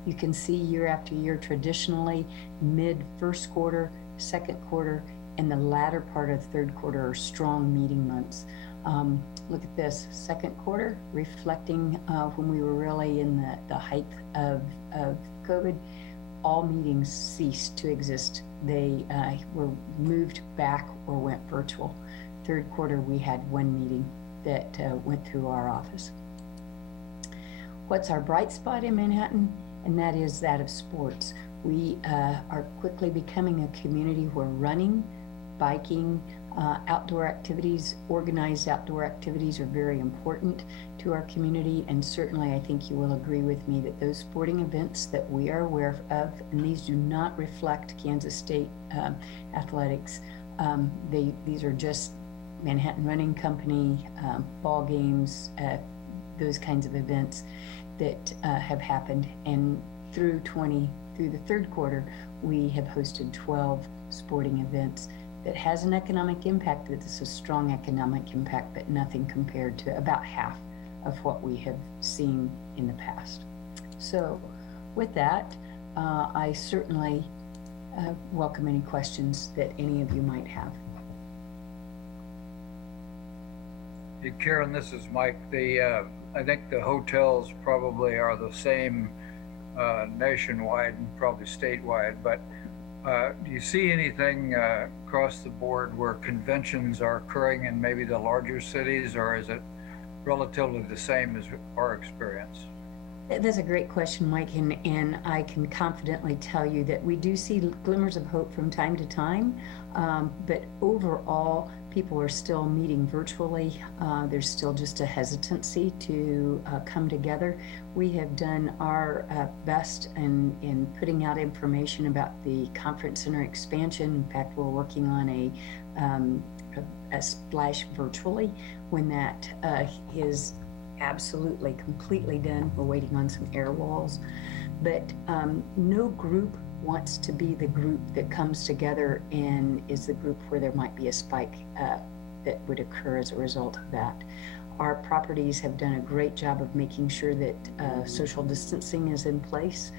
You can see year after year, traditionally, mid first quarter, second quarter, and the latter part of third quarter are strong meeting months. Look at this, second quarter, reflecting when we were really in the height of COVID, all meetings ceased to exist. They were moved back or went virtual. Third quarter, we had one meeting that went through our office. What's our bright spot in Manhattan? And that is that of sports. We are quickly becoming a community where running, biking, outdoor activities, organized outdoor activities are very important to our community, and certainly I think you will agree with me that those sporting events that we are aware of, and these do not reflect Kansas State athletics, these are just Manhattan Running Company, ball games, those kinds of events that have happened, and through the third quarter, we have hosted 12 sporting events. That has an economic impact, that is a strong economic impact, but nothing compared to about half of what we have seen in the past. So with that, I certainly welcome any questions that any of you might have. Hey, Karen, this is Mike. I think the hotels probably are the same nationwide and probably statewide, but do you see anything across the board where conventions are occurring in maybe the larger cities, or is it relatively the same as our experience? That's a great question, Mike, and I can confidently tell you that we do see glimmers of hope from time to time, but overall, people are still meeting virtually. There's still just a hesitancy to come together. We have done our best in putting out information about the conference center expansion. In fact, we're working on a splash virtually. When that is absolutely completely done, we're waiting on some air walls, but no group wants to be the group that comes together and is the group where there might be a spike that would occur as a result of that. Our properties have done a great job of making sure that social distancing is in place,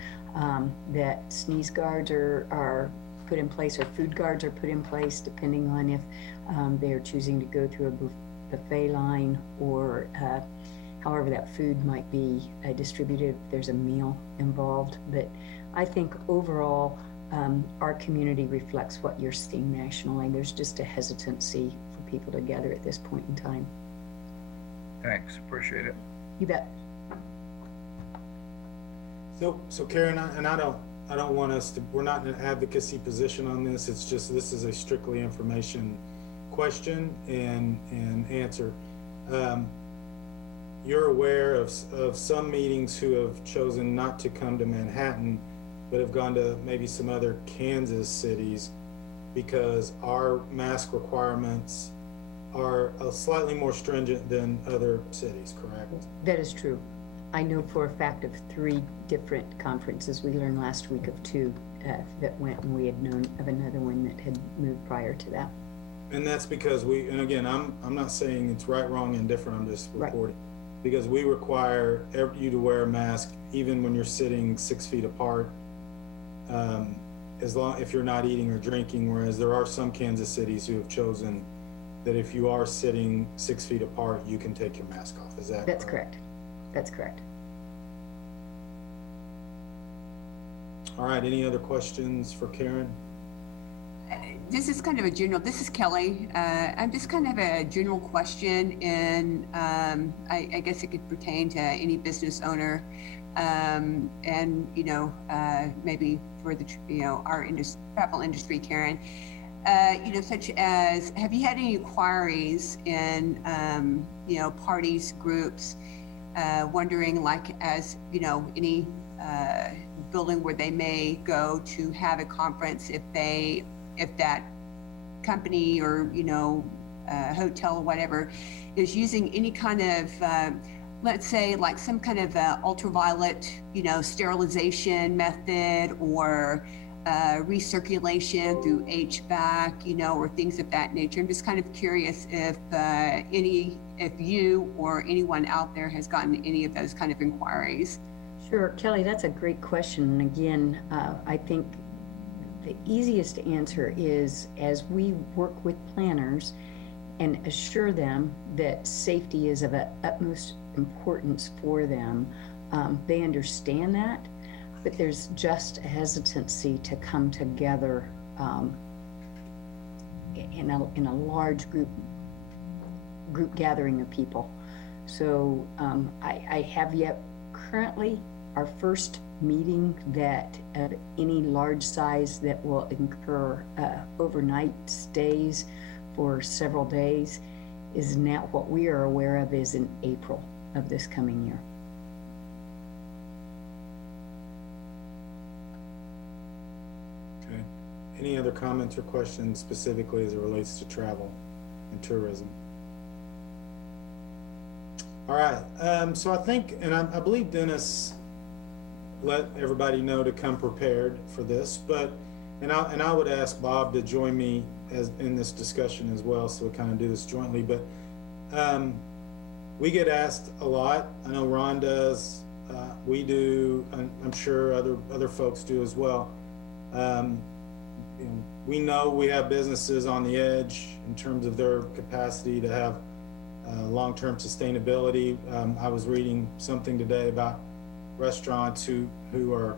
that sneeze guards are put in place, or food guards are put in place, depending on if they are choosing to go through a buffet line or however that food might be distributed, if there's a meal involved. But I think overall, our community reflects what you're seeing nationally. There's just a hesitancy for people to gather at this point in time. Thanks, appreciate it. You bet. So Karen, I don't want us to, we're not in an advocacy position on this. It's just, this is a strictly information question and answer. You're aware of some meetings who have chosen not to come to Manhattan, but have gone to maybe some other Kansas cities because our mask requirements are slightly more stringent than other cities, correct? That is true. I know for a fact of 3 different conferences. We learned last week of 2 that went, and we had known of another one that had moved prior to that. And that's because and again, I'm not saying it's right, wrong, indifferent, I'm just reporting. Right. Because we require you to wear a mask even when you're sitting 6 feet apart, if you're not eating or drinking, whereas there are some Kansas cities who have chosen that if you are sitting 6 feet apart, you can take your mask off. Is that That's correct? That's correct. All right, any other questions for Karen? This is kind of a general, this is Kelly. I'm just kind of a general question, and I guess it could pertain to any business owner, and, you know, maybe for the, you know, our travel industry, Karen. You know, such as, have you had any inquiries in, you know, parties, groups, wondering, like, as, you know, any building where they may go to have a conference, if that company or, you know, hotel or whatever is using any kind of, let's say, like some kind of ultraviolet, you know, sterilization method, or recirculation through HVAC, you know, or things of that nature. I'm just kind of curious if you or anyone out there has gotten any of those kind of inquiries. Sure, Kelly, that's a great question. And again, I think the easiest answer is, as we work with planners and assure them that safety is of utmost importance for them, they understand that, but there's just a hesitancy to come together in a large group gathering of people. So I have yet currently our first meeting that of any large size that will incur overnight stays for several days is now, what we are aware of is in April of this coming year. Okay. Any other comments or questions specifically as it relates to travel and tourism? All right, so I think, and I believe Dennis let everybody know to come prepared for this, but, and I would ask Bob to join me in this discussion as well, so we kind of do this jointly, but we get asked a lot. I know Ron does, we do, I'm sure other folks do as well. You know, we know we have businesses on the edge in terms of their capacity to have long-term sustainability. I was reading something today about restaurants who are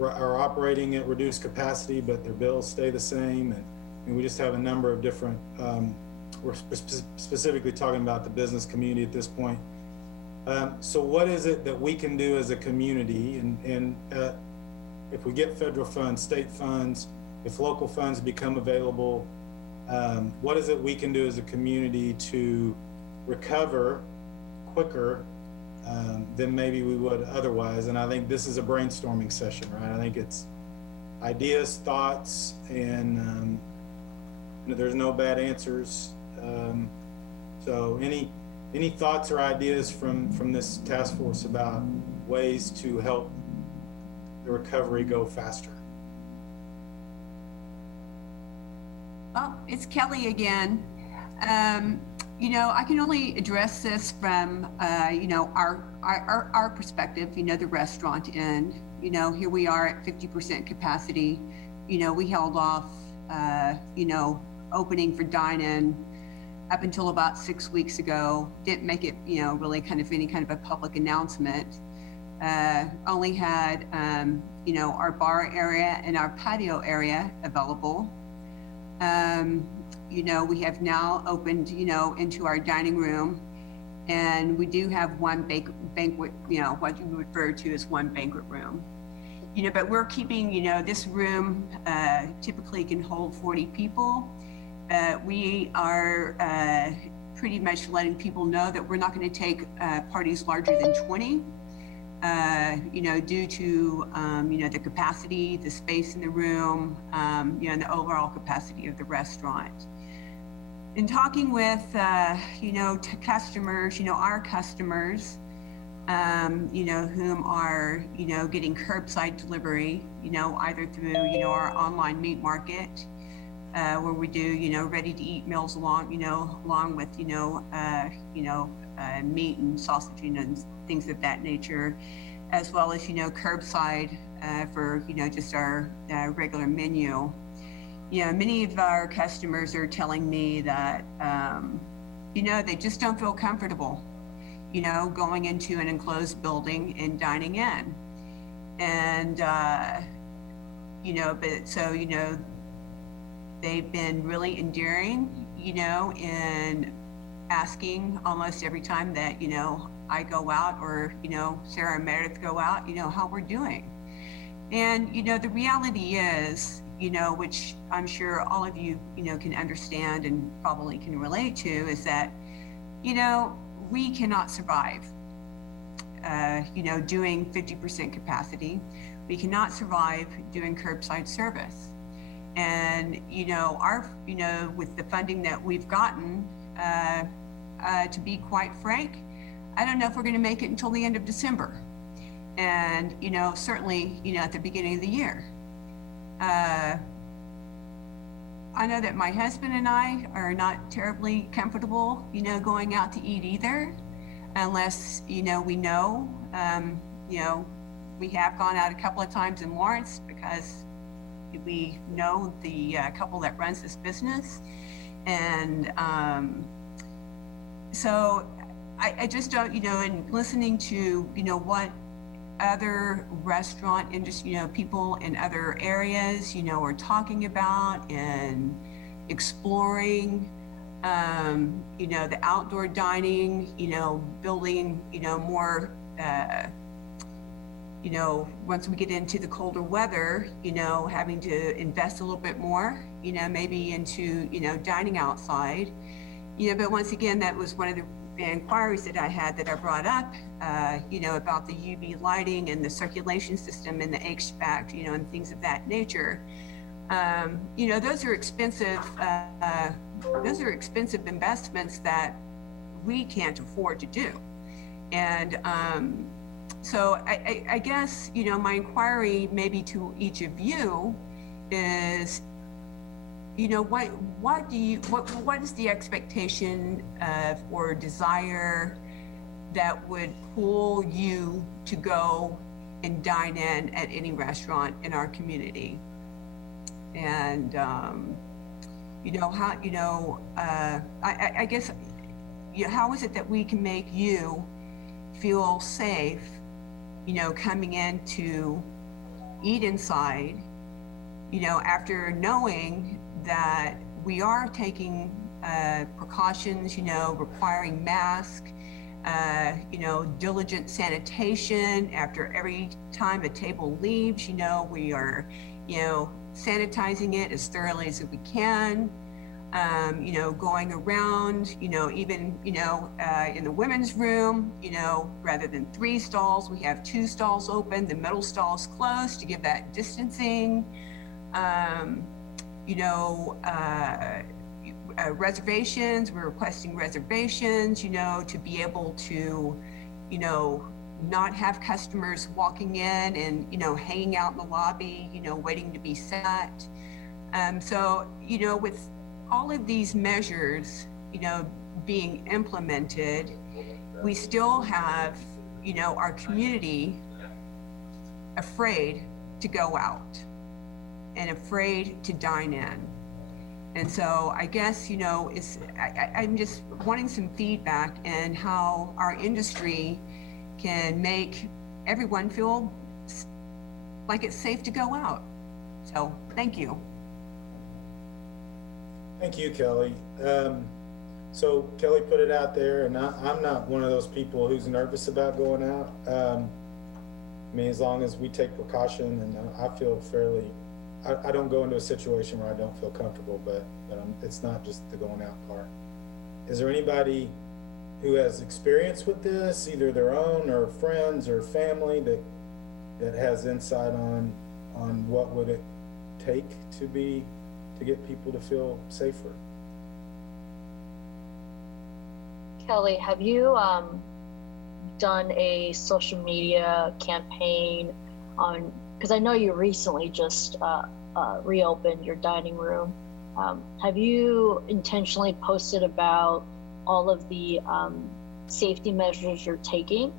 operating at reduced capacity, but their bills stay the same, and we just have a number of different. We're specifically talking about the business community at this point. So, what is it that we can do as a community, and if we get federal funds, state funds, if local funds become available, what is it we can do as a community to recover quicker than maybe we would otherwise? And I think this is a brainstorming session, right? I think it's ideas, thoughts, and there's no bad answers. So any thoughts or ideas from this task force about ways to help the recovery go faster? Well, it's Kelly again. You know, I can only address this from, you know, our perspective, you know, the restaurant end. You know, here we are at 50% capacity. You know, we held off, you know, opening for dine-in up until about 6 weeks ago, didn't make it, really kind of any kind of a public announcement. Only had, our bar area and our patio area available. We have now opened, into our dining room, and we do have one banquet, what you would refer to as one banquet room. But we're keeping, this room typically can hold 40 people. We are pretty much letting people know that we're not going to take parties larger than 20, due to, the capacity, the space in the room, and the overall capacity of the restaurant. In talking with, customers, our customers, whom are, getting curbside delivery, either through, our online meat market, where we do, ready to eat meals along with, meat and sausage, and things of that nature, as well as, curbside for, just our regular menu. Many of our customers are telling me that, they just don't feel comfortable, going into an enclosed building and dining in. And, they've been really endearing, in asking almost every time that, I go out, or, Sarah and Meredith go out, how we're doing. And, the reality is, which I'm sure all of you, can understand and probably can relate to, is that, we cannot survive, doing 50% capacity. We cannot survive doing curbside service. And, with the funding that we've gotten, to be quite frank, I don't know if we're going to make it until the end of December. And, certainly, at the beginning of the year. I know that my husband and I are not terribly comfortable, going out to eat either, unless, we know, we have gone out a couple of times in Lawrence because we know the couple that runs this business. And so I just don't, in listening to, what other restaurant industry, people in other areas, are talking about and exploring, the outdoor dining, building, more, once we get into the colder weather, having to invest a little bit more, maybe into, dining outside. But once again, that was one of the inquiries that I had that I brought up, about the UV lighting and the circulation system and the HVAC, and things of that nature. Those are expensive investments that we can't afford to do. And so I guess, my inquiry maybe to each of you is, what is the expectation of or desire that would pull you to go and dine in at any restaurant in our community? And I guess, how is it that we can make you feel safe, coming in to eat inside, after knowing that we are taking precautions, requiring masks, diligent sanitation after every time a table leaves, we are, sanitizing it as thoroughly as we can, going around, even, in the women's room, rather than 3 stalls, we have 2 stalls open, the middle stall is closed to give that distancing. Reservations, we're requesting reservations, to be able to, not have customers walking in and, hanging out in the lobby, waiting to be sat. So, with all of these measures, being implemented, we still have, our community afraid to go out and afraid to dine in. And so I guess, I'm just wanting some feedback and how our industry can make everyone feel like it's safe to go out. So thank you. Thank you, Kelly. So Kelly put it out there, and I'm not one of those people who's nervous about going out. I mean, as long as we take precaution, and I feel fairly, I don't go into a situation where I don't feel comfortable, but it's not just the going out part. Is there anybody who has experience with this, either their own or friends or family, that has insight on what would it take to get people to feel safer? Kelly, have you done a social media campaign on, because I know you recently just reopened your dining room. Have you intentionally posted about all of the safety measures you're taking?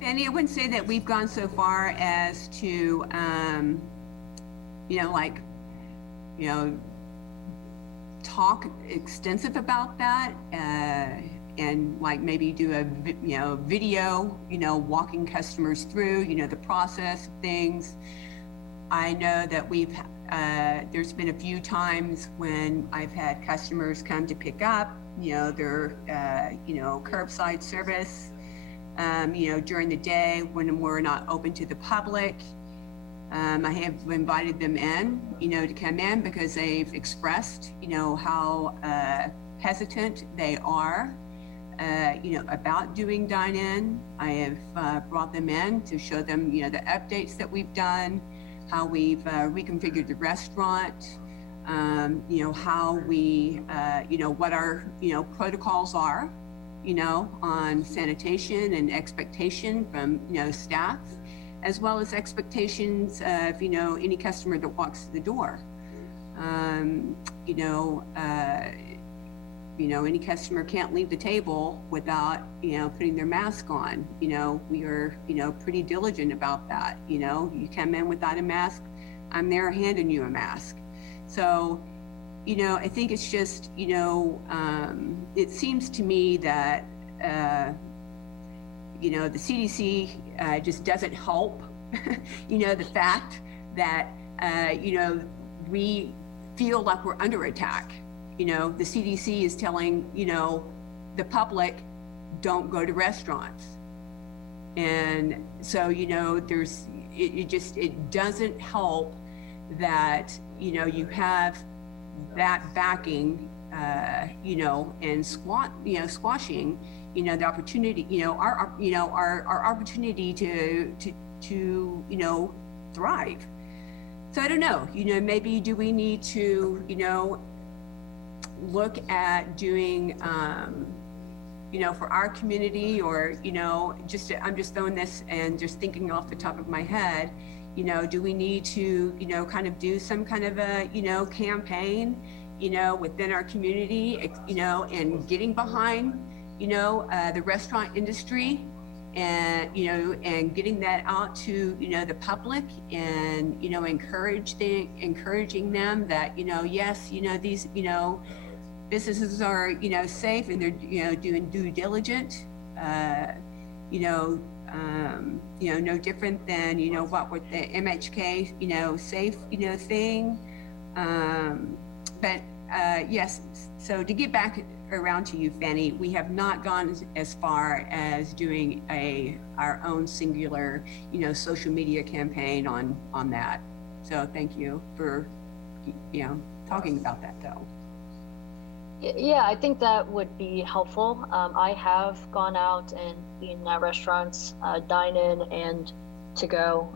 Fanny, I wouldn't say that we've gone so far as to, talk extensive about that, and like maybe do a video, walking customers through, the process of things. I know that there's been a few times when I've had customers come to pick up, their, curbside service, during the day when we're not open to the public. I have invited them in, to come in because they've expressed, how hesitant they are, about doing dine-in. I have brought them in to show them, the updates that we've done, how we've reconfigured the restaurant, how we, what our, protocols are, on sanitation and expectation from, staff, as well as expectations of, any customer that walks through the door. Any customer can't leave the table without, putting their mask on. We are, pretty diligent about that. You come in without a mask, I'm there handing you a mask. So, I think it's just, it seems to me that, the CDC just doesn't help, the fact that, we feel like we're under attack. The CDC is telling, the public, don't go to restaurants. And so, it doesn't help that, you have that backing, and squashing, the opportunity, our opportunity to thrive. So I don't know, maybe do we need to, look at doing, for our community, or, I'm just throwing this and just thinking off the top of my head, do we need to, kind of do some kind of a, campaign, within our community, and getting behind, the restaurant industry, and, and getting that out to, the public, and, encouraging them that, yes, these, businesses are, safe, and they're, doing due diligence, no different than, what with the MHK, safe, thing. But yes, so to get back around to you, Fanny, we have not gone as far as doing our own singular, social media campaign on that. So thank you for, talking about that, though. Yeah, I think that would be helpful. I have gone out and eaten at restaurants, dine in and to go.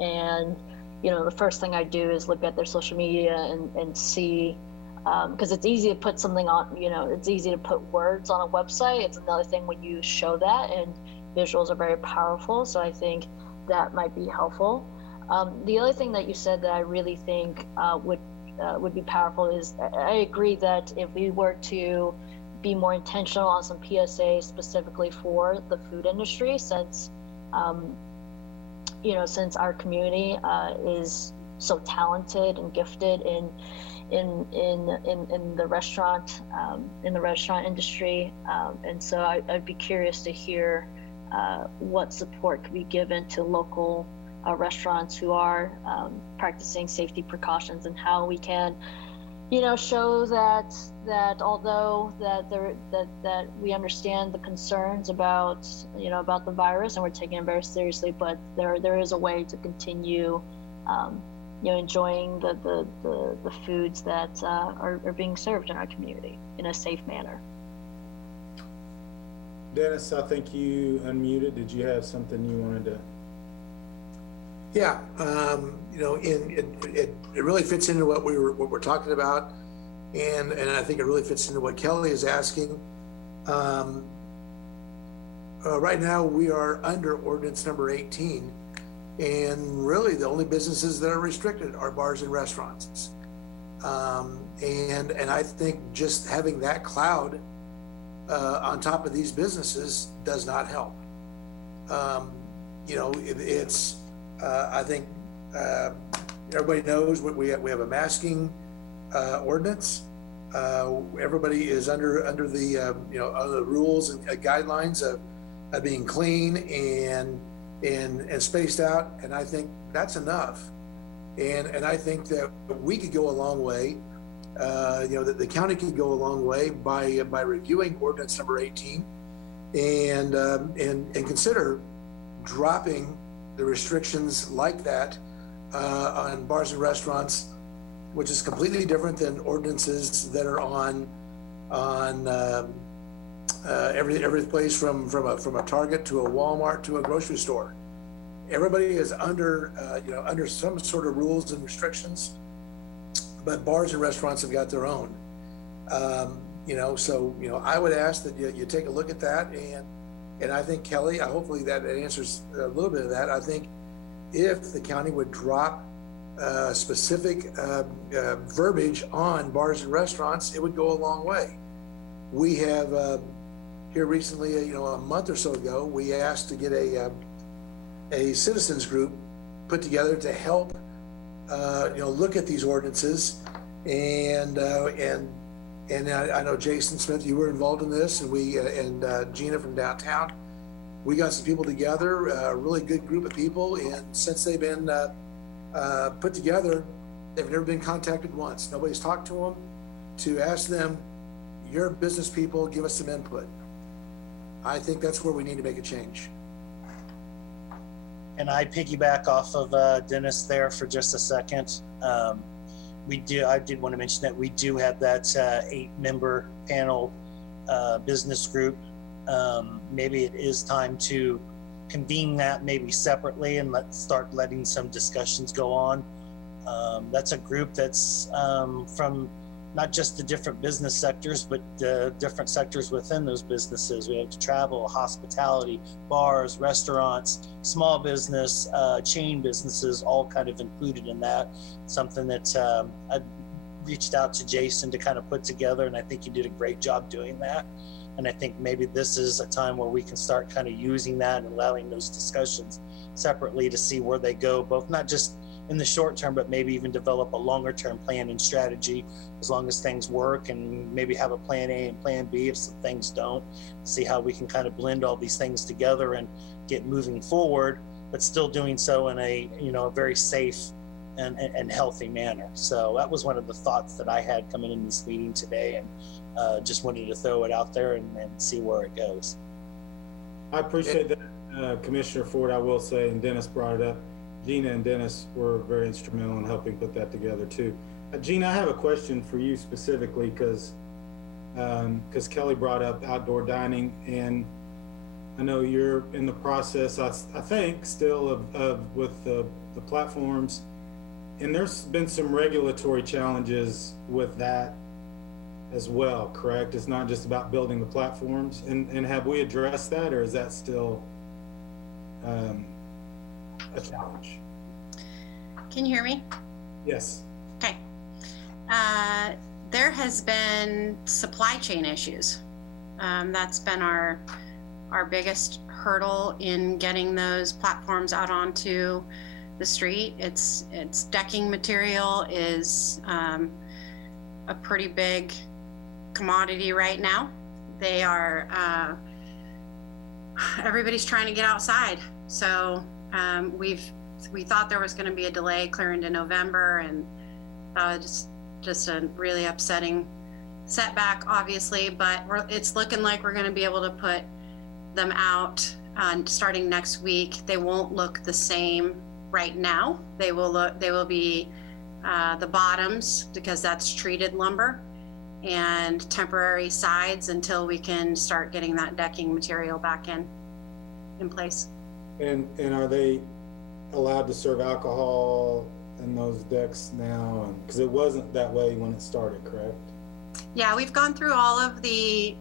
And, the first thing I do is look at their social media and see, because it's easy to put something on, it's easy to put words on a website. It's another thing when you show that, and visuals are very powerful. So I think that might be helpful. The other thing that you said that I really think would be powerful is, I agree that if we were to be more intentional on some PSA specifically for the food industry, since since our community is so talented and gifted in the restaurant industry, and so I'd be curious to hear what support could be given to local restaurants who are practicing safety precautions, and how we can, show that although that we understand the concerns about the virus and we're taking it very seriously, but there is a way to continue enjoying the foods that are being served in our community in a safe manner. Dennis, I think you unmuted. Did you have something you wanted to? Yeah, it really fits into what we're talking about, and I think it really fits into what Kelly is asking. Right now, we are under ordinance number 18, and really the only businesses that are restricted are bars and restaurants. And I think just having that cloud on top of these businesses does not help. I think everybody knows we have a masking ordinance. Everybody is under the the rules and guidelines of being clean and spaced out, and I think that's enough. And I think that we could go a long way. That the county could go a long way by reviewing ordinance number 18 and consider dropping the restrictions like that on bars and restaurants, which is completely different than ordinances that are on every place from a Target to a Walmart to a grocery store. Everybody is under some sort of rules and restrictions, but bars and restaurants have got their own. So I would ask that you take a look at that, and I think, Kelly, hopefully that answers a little bit of that. I think if the county would drop specific verbiage on bars and restaurants, it would go a long way. We have here recently, a month or so ago, we asked to get a citizens group put together to help look at these ordinances, and I know Jason Smith, you were involved in this, and we and Gina from downtown, we got some people together, a really good group of people, and since they've been put together, they've never been contacted once. Nobody's talked to them to ask them, you're business people, give us some input. I think that's where we need to make a change. And I piggyback off of Dennis there for just a second. I did want to mention that we do have that 8-member panel business group. Maybe it is time to convene that maybe separately and start letting some discussions go on. That's a group that's from not just the different business sectors, but the different sectors within those businesses. We have travel, hospitality, bars, restaurants, small business, chain businesses, all kind of included in that. Something that I reached out to Jason to kind of put together, and I think he did a great job doing that. And I think maybe this is a time where we can start kind of using that and allowing those discussions separately to see where they go, both not just in the short term, but maybe even develop a longer term plan and strategy as long as things work, and maybe have a plan A and plan B if some things don't, see how we can kind of blend all these things together and get moving forward, but still doing so in a very safe and healthy manner. So that was one of the thoughts that I had coming in this meeting today, and just wanted to throw it out there and see where it goes. I appreciate that, Commissioner Ford. I will say, and Dennis brought it up, Gina and Dennis were very instrumental in helping put that together too. Gina, I have a question for you specifically because Kelly brought up outdoor dining, and I know you're in the process, I think, still of with the platforms, and there's been some regulatory challenges with that as well, correct? It's not just about building the platforms, and have we addressed that, or is that still a challenge? Can you hear me? Yes. Okay. There has been supply chain issues. That's been our biggest hurdle in getting those platforms out onto the street. Its decking material is a pretty big commodity right now. They are, everybody's trying to get outside. So we thought there was going to be a delay clear into November, and just a really upsetting setback, obviously, but it's looking like we're going to be able to put them out starting next week. They won't look the same right now. They will be the bottoms, because that's treated lumber, and temporary sides until we can start getting that decking material back in place. And are they allowed to serve alcohol in those decks now? Because it wasn't that way when it started, correct? Yeah, we've gone through all of the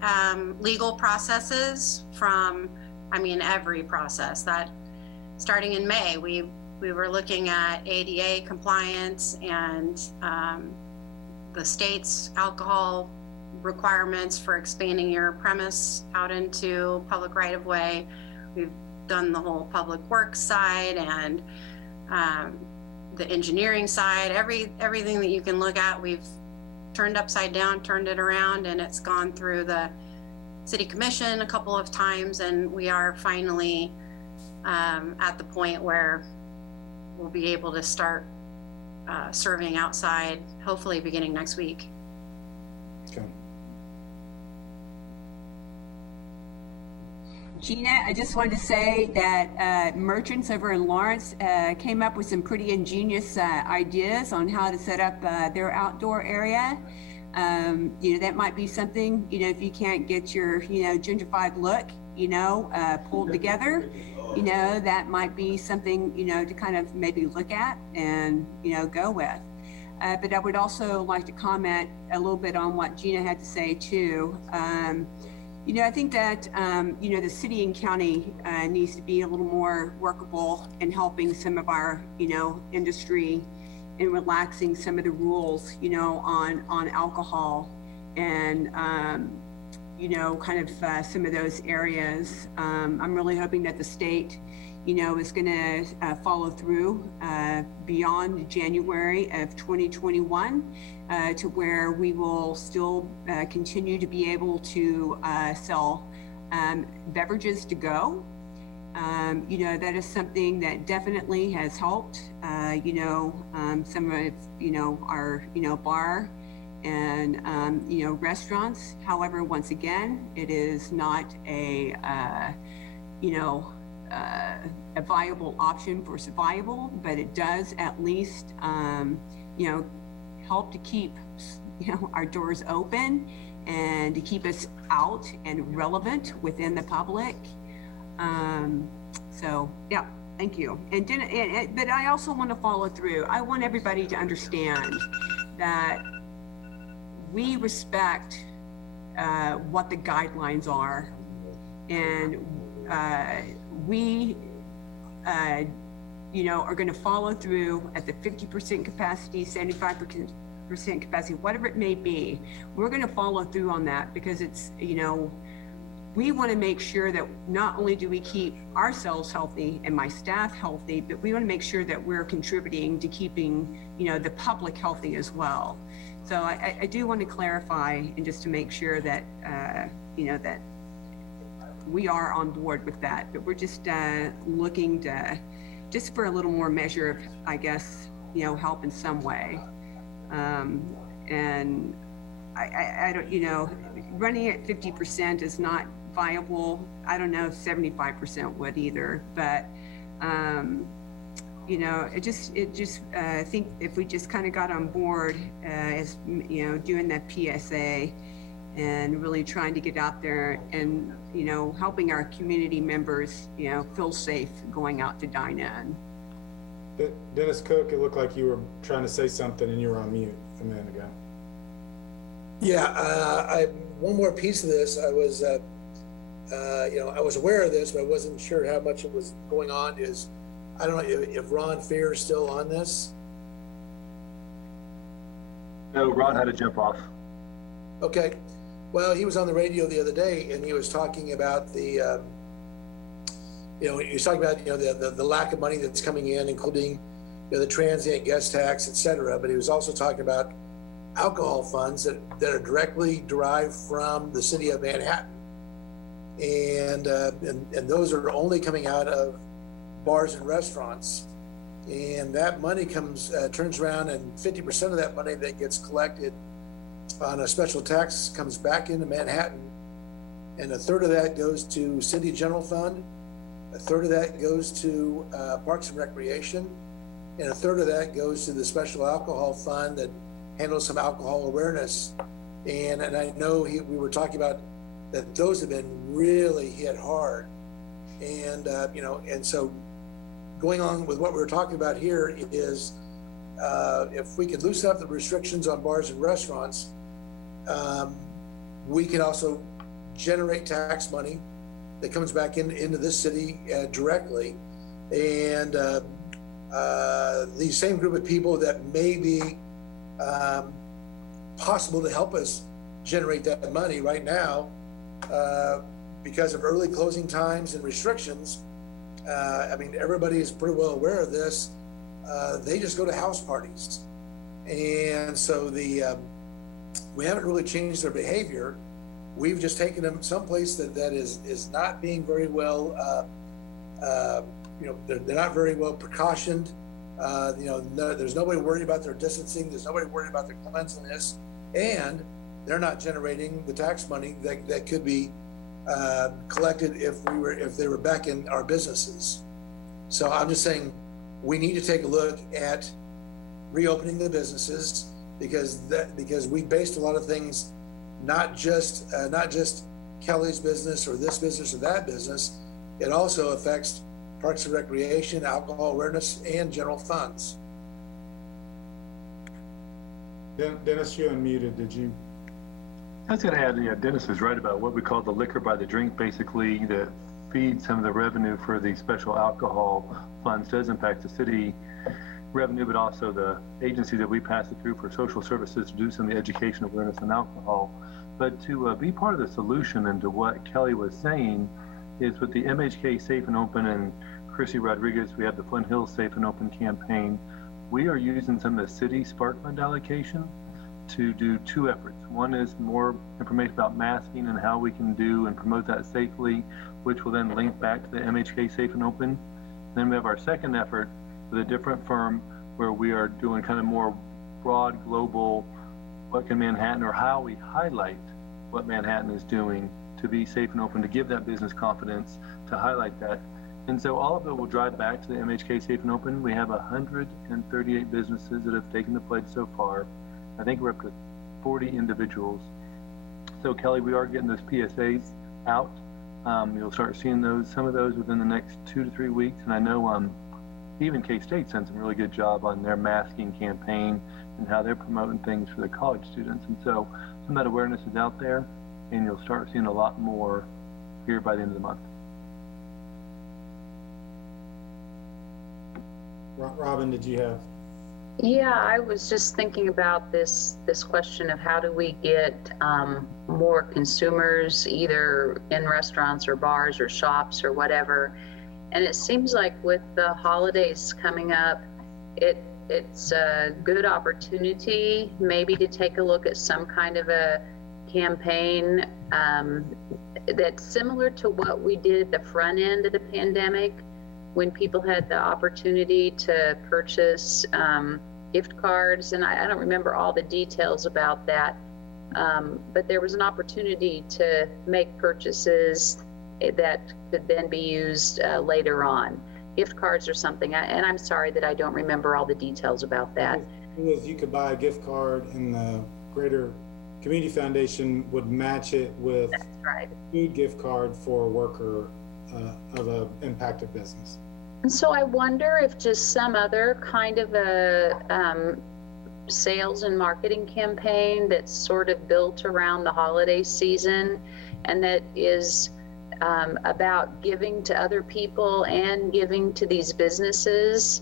legal processes from, every process. That starting in May, we were looking at ADA compliance and the state's alcohol requirements for expanding your premise out into public right of way. We've done the whole public works side and the engineering side, everything that you can look at, we've turned upside down, turned it around, and it's gone through the city commission a couple of times, and we are finally at the point where we'll be able to start serving outside, hopefully beginning next week. Okay. Gina, I just wanted to say that merchants over in Lawrence came up with some pretty ingenious ideas on how to set up their outdoor area. That might be something, if you can't get your, gentrified look, pulled together, that might be something, to kind of maybe look at and, go with. But I would also like to comment a little bit on what Gina had to say too. I think that, the city and county needs to be a little more workable in helping some of our, industry and relaxing some of the rules, on alcohol and, kind of some of those areas. I'm really hoping that the state, is going to follow through beyond January of 2021 to where we will still continue to be able to sell beverages to go. That is something that definitely has helped, some of, our, bar and, restaurants. However, once again, it is not a viable option for survival, but it does at least, help to keep, our doors open and to keep us out and relevant within the public. So yeah, thank you. But I also want to follow through. I want everybody to understand that we respect what the guidelines are, and we are going to follow through at the 50% capacity, 75% capacity, whatever it may be. We're going to follow through on that because it's, we want to make sure that not only do we keep ourselves healthy and my staff healthy, but we want to make sure that we're contributing to keeping, the public healthy as well. So I do want to clarify, and just to make sure that, that we are on board with that, but we're just looking to, just for a little more measure of, I guess, help in some way. And I don't, running at 50% is not viable. I don't know if 75% would either, but, I think if we just kind of got on board, as, doing that PSA and really trying to get out there and, helping our community members, feel safe going out to dine in. Dennis Cook, it looked like you were trying to say something and you were on mute a minute ago. Yeah, one more piece of this. I was, I was aware of this, but I wasn't sure how much it was going on. I don't know if Ron Fear is still on this. No, Ron had to jump off. Okay. Well, he was on the radio the other day and he was talking about the, you're talking about, the lack of money that's coming in, including, the transient guest tax, et cetera. But he was also talking about alcohol funds that are directly derived from the city of Manhattan. And those are only coming out of bars and restaurants. And that money turns around, and 50% of that money that gets collected on a special tax comes back into Manhattan. And a third of that goes to City General Fund. A third of that goes to Parks and Recreation. And a third of that goes to the Special Alcohol Fund that handles some alcohol awareness. And I know we were talking about that those have been really hit hard. And, and so going on with what we were talking about here is if we could loosen up the restrictions on bars and restaurants, we can also generate tax money that comes back into this city directly. And the same group of people that may be possible to help us generate that money right now, because of early closing times and restrictions. Everybody is pretty well aware of this. They just go to house parties. And so we haven't really changed their behavior. We've just taken them someplace that is not being very well, they're not very well precautioned. There's nobody worried about their distancing. There's nobody worried about their cleanliness, and they're not generating the tax money that could be collected if they were back in our businesses. So I'm just saying we need to take a look at reopening the businesses because we based a lot of things not just Kelly's business or this business or that business. It also affects Parks and Recreation, alcohol awareness, and general funds. Dennis, you unmuted. Did you? I was going to add, Dennis is right about what we call the liquor by the drink, basically, that feeds some of the revenue for the special alcohol funds, does impact the city revenue, but also the agency that we pass it through for social services to do some of the education awareness on alcohol. But to be part of the solution and to what Kelly was saying is with the MHK Safe and Open and Chrissy Rodriguez, we have the Flint Hills Safe and Open campaign. We are using some of the city Spark Fund allocation to do two efforts. One is more information about masking and how we can do and promote that safely, which will then link back to the MHK Safe and Open. Then we have our second effort with a different firm where we are doing kind of more broad global, what can Manhattan, or how we highlight what Manhattan is doing to be safe and open, to give that business confidence, to highlight that. And so all of it will drive back to the MHK Safe and Open. We have 138 businesses that have taken the pledge so far. I think we're up to 40 individuals. So Kelly, we are getting those PSAs out. You'll start seeing some of those within the next 2 to 3 weeks. And I know even K-State sent some really good job on their masking campaign and how they're promoting things for the college students. And so some of that awareness is out there, and you'll start seeing a lot more here by the end of the month. Robin, did you have? Yeah, I was just thinking about this question of how do we get more consumers either in restaurants or bars or shops or whatever. And it seems like with the holidays coming up, it's a good opportunity maybe to take a look at some kind of a campaign that's similar to what we did at the front end of the pandemic, when people had the opportunity to purchase gift cards. And I don't remember all the details about that, but there was an opportunity to make purchases that could then be used later on. Gift cards or something, and I'm sorry that I don't remember all the details about that. You could buy a gift card and the Greater Community Foundation would match it with a food gift card for a worker of an impacted business. And so I wonder if just some other kind of a sales and marketing campaign that's sort of built around the holiday season and that is about giving to other people and giving to these businesses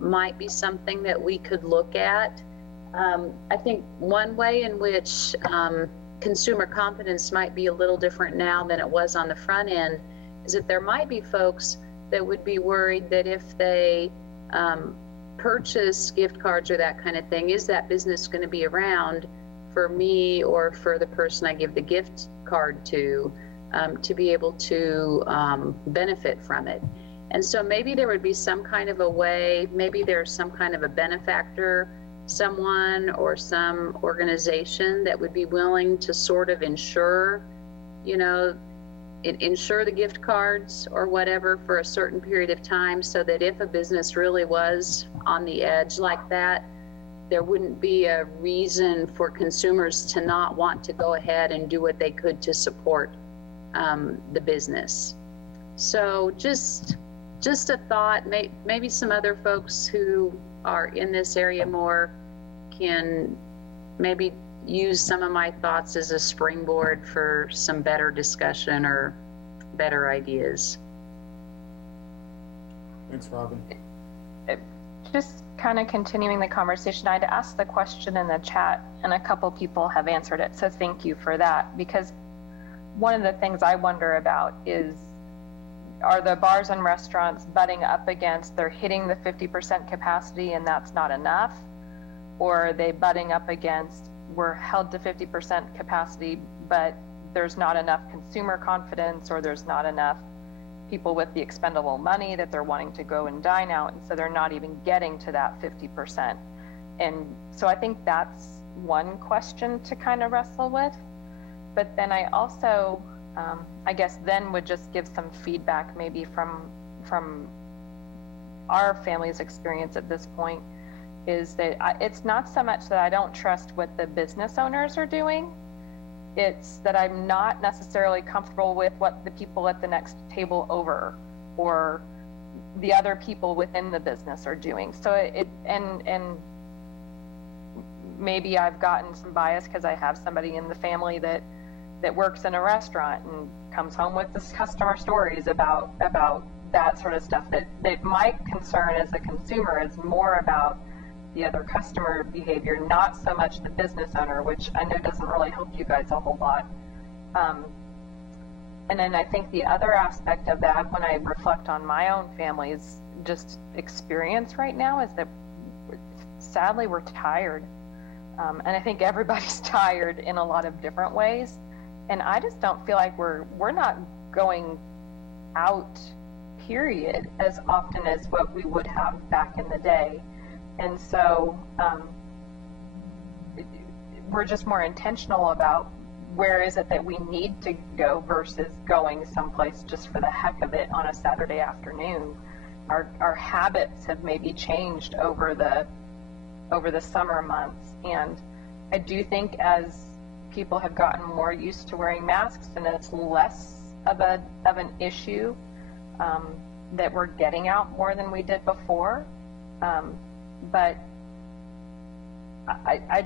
might be something that we could look at. I think one way in which consumer confidence might be a little different now than it was on the front end is that there might be folks that would be worried that if they purchase gift cards or that kind of thing, is that business going to be around for me or for the person I give the gift card to be able to benefit from it? And so maybe there would be some kind of a way, maybe there's some kind of a benefactor, someone or some organization that would be willing to sort of insure, insure the gift cards or whatever for a certain period of time, so that if a business really was on the edge like that, there wouldn't be a reason for consumers to not want to go ahead and do what they could to support the business. So just a thought. Maybe some other folks who are in this area more can maybe use some of my thoughts as a springboard for some better discussion or better ideas. Thanks, Robin. Just kind of continuing the conversation, I'd asked the question in the chat and a couple people have answered it. So thank you for that, because one of the things I wonder about is, are the bars and restaurants butting up against, they're hitting the 50% capacity and that's not enough? Or are they butting up against, we're held to 50% capacity, but there's not enough consumer confidence, or there's not enough people with the expendable money that they're wanting to go and dine out, and so they're not even getting to that 50%. And so I think that's one question to kind of wrestle with. But then I also, I guess then would just give some feedback maybe from our family's experience at this point, is that it's not so much that I don't trust what the business owners are doing, it's that I'm not necessarily comfortable with what the people at the next table over or the other people within the business are doing. So and maybe I've gotten some bias because I have somebody in the family that works in a restaurant and comes home with this customer stories about that sort of stuff. That my concern as a consumer is more about the other customer behavior, not so much the business owner, which I know doesn't really help you guys a whole lot. And then I think the other aspect of that, when I reflect on my own family's just experience right now, is that sadly we're tired. And I think everybody's tired in a lot of different ways. And I just don't feel like we're not going out, period, as often as what we would have back in the day. And so we're just more intentional about where is it that we need to go versus going someplace just for the heck of it on a Saturday afternoon. Our habits have maybe changed over the summer months. And I do think as people have gotten more used to wearing masks and it's less of an issue, that we're getting out more than we did before. But I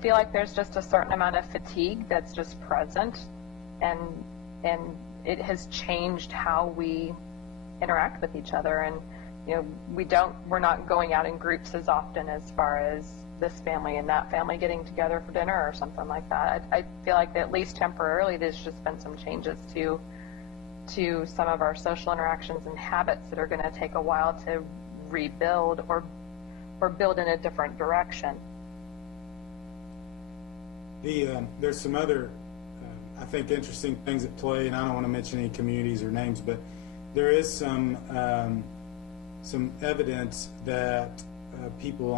feel like there's just a certain amount of fatigue that's just present, and it has changed how we interact with each other. And we're not going out in groups as often as far as this family and that family getting together for dinner or something like that. I feel like that at least temporarily there's just been some changes to some of our social interactions and habits that are going to take a while to rebuild or build in a different direction. There's some other, I think, interesting things at play, and I don't want to mention any communities or names, but there is some evidence that people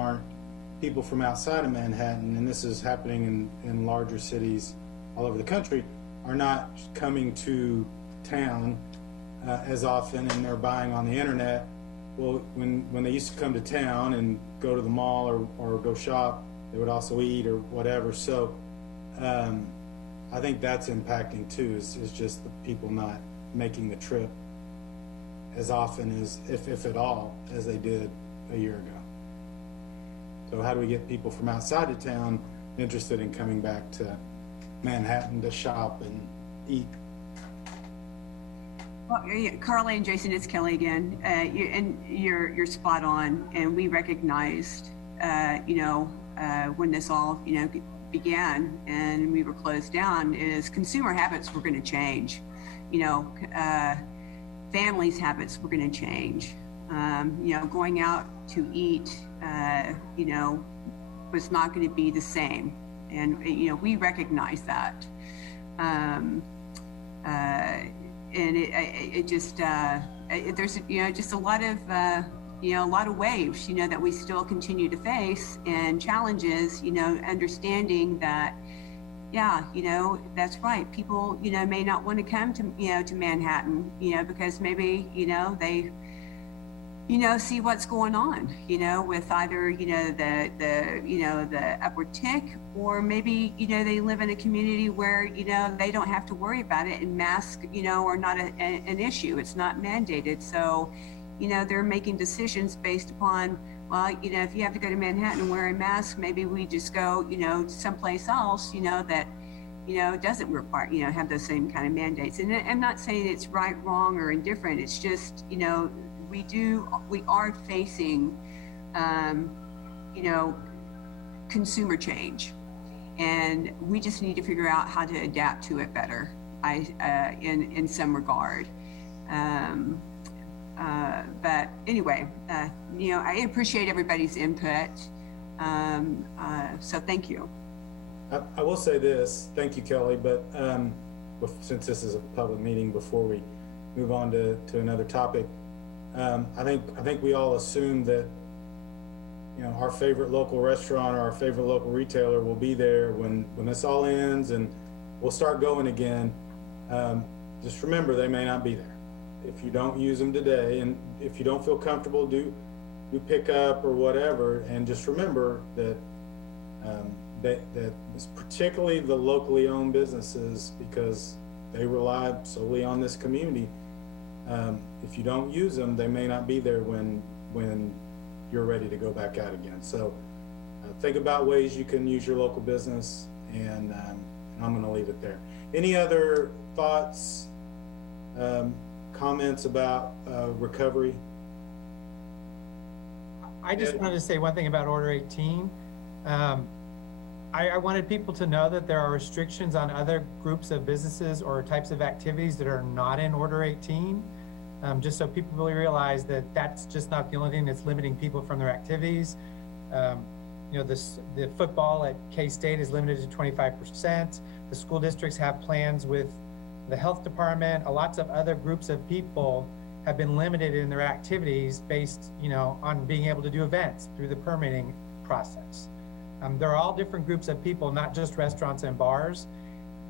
from outside of Manhattan, and this is happening in larger cities all over the country, are not coming to town as often, and they're buying on the internet. Well, when they used to come to town and go to the mall or go shop, they would also eat or whatever. So I think that's impacting too, is just the people not making the trip as often as, if at all, as they did a year ago. So how do we get people from outside of town interested in coming back to Manhattan to shop and eat? Well, Carly and Jason, it's Kelly again. And you're spot on. And we recognized, when this all, began and we were closed down, is consumer habits were going to change. families' habits were going to change. Going out to eat, was not going to be the same. And, we recognize that. And it just, there's, just a lot of, a lot of waves, that we still continue to face, and challenges, understanding that, that's right. People, may not want to come to, to Manhattan, because maybe, they, see what's going on, with either, the upward tick, or maybe, they live in a community where, they don't have to worry about it, and masks, are not an issue. It's not mandated. So, they're making decisions based upon, well, if you have to go to Manhattan and wear a mask, maybe we just go, someplace else, that, doesn't require, have those same kind of mandates. And I'm not saying it's right, wrong, or indifferent. It's just, we are facing, consumer change, and we just need to figure out how to adapt to it better. In some regard. But anyway, I appreciate everybody's input. So thank you. I will say this, thank you, Kelly, but since this is a public meeting, before we move on to another topic, I think we all assume that, our favorite local restaurant or our favorite local retailer will be there when this all ends and we'll start going again. Just remember, they may not be there. If you don't use them today, and if you don't feel comfortable, do pick up or whatever, and just remember that that it's particularly the locally owned businesses, because they rely solely on this community. If you don't use them, they may not be there when you're ready to go back out again. So think about ways you can use your local business, and I'm going to leave it there. Any other thoughts, comments about recovery? I just wanted to say one thing about Order 18. I wanted people to know that there are restrictions on other groups of businesses or types of activities that are not in Order 18. Just so people really realize that that's just not the only thing that's limiting people from their activities. The football at K-State is limited to 25%. The school districts have plans with the health department. Lots of other groups of people have been limited in their activities based, on being able to do events through the permitting process. There are all different groups of people, not just restaurants and bars.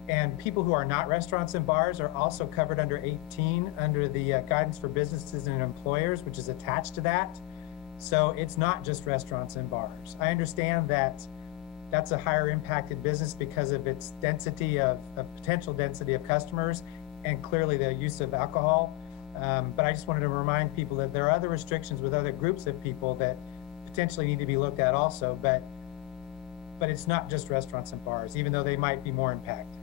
And people who are not restaurants and bars are also covered under 18 under the guidance for businesses and employers, which is attached to that. So it's not just restaurants and bars. I understand that that's a higher impacted business because of its density of potential density of customers, and clearly the use of alcohol. But I just wanted to remind people that there are other restrictions with other groups of people that potentially need to be looked at also, but it's not just restaurants and bars, even though they might be more impacted.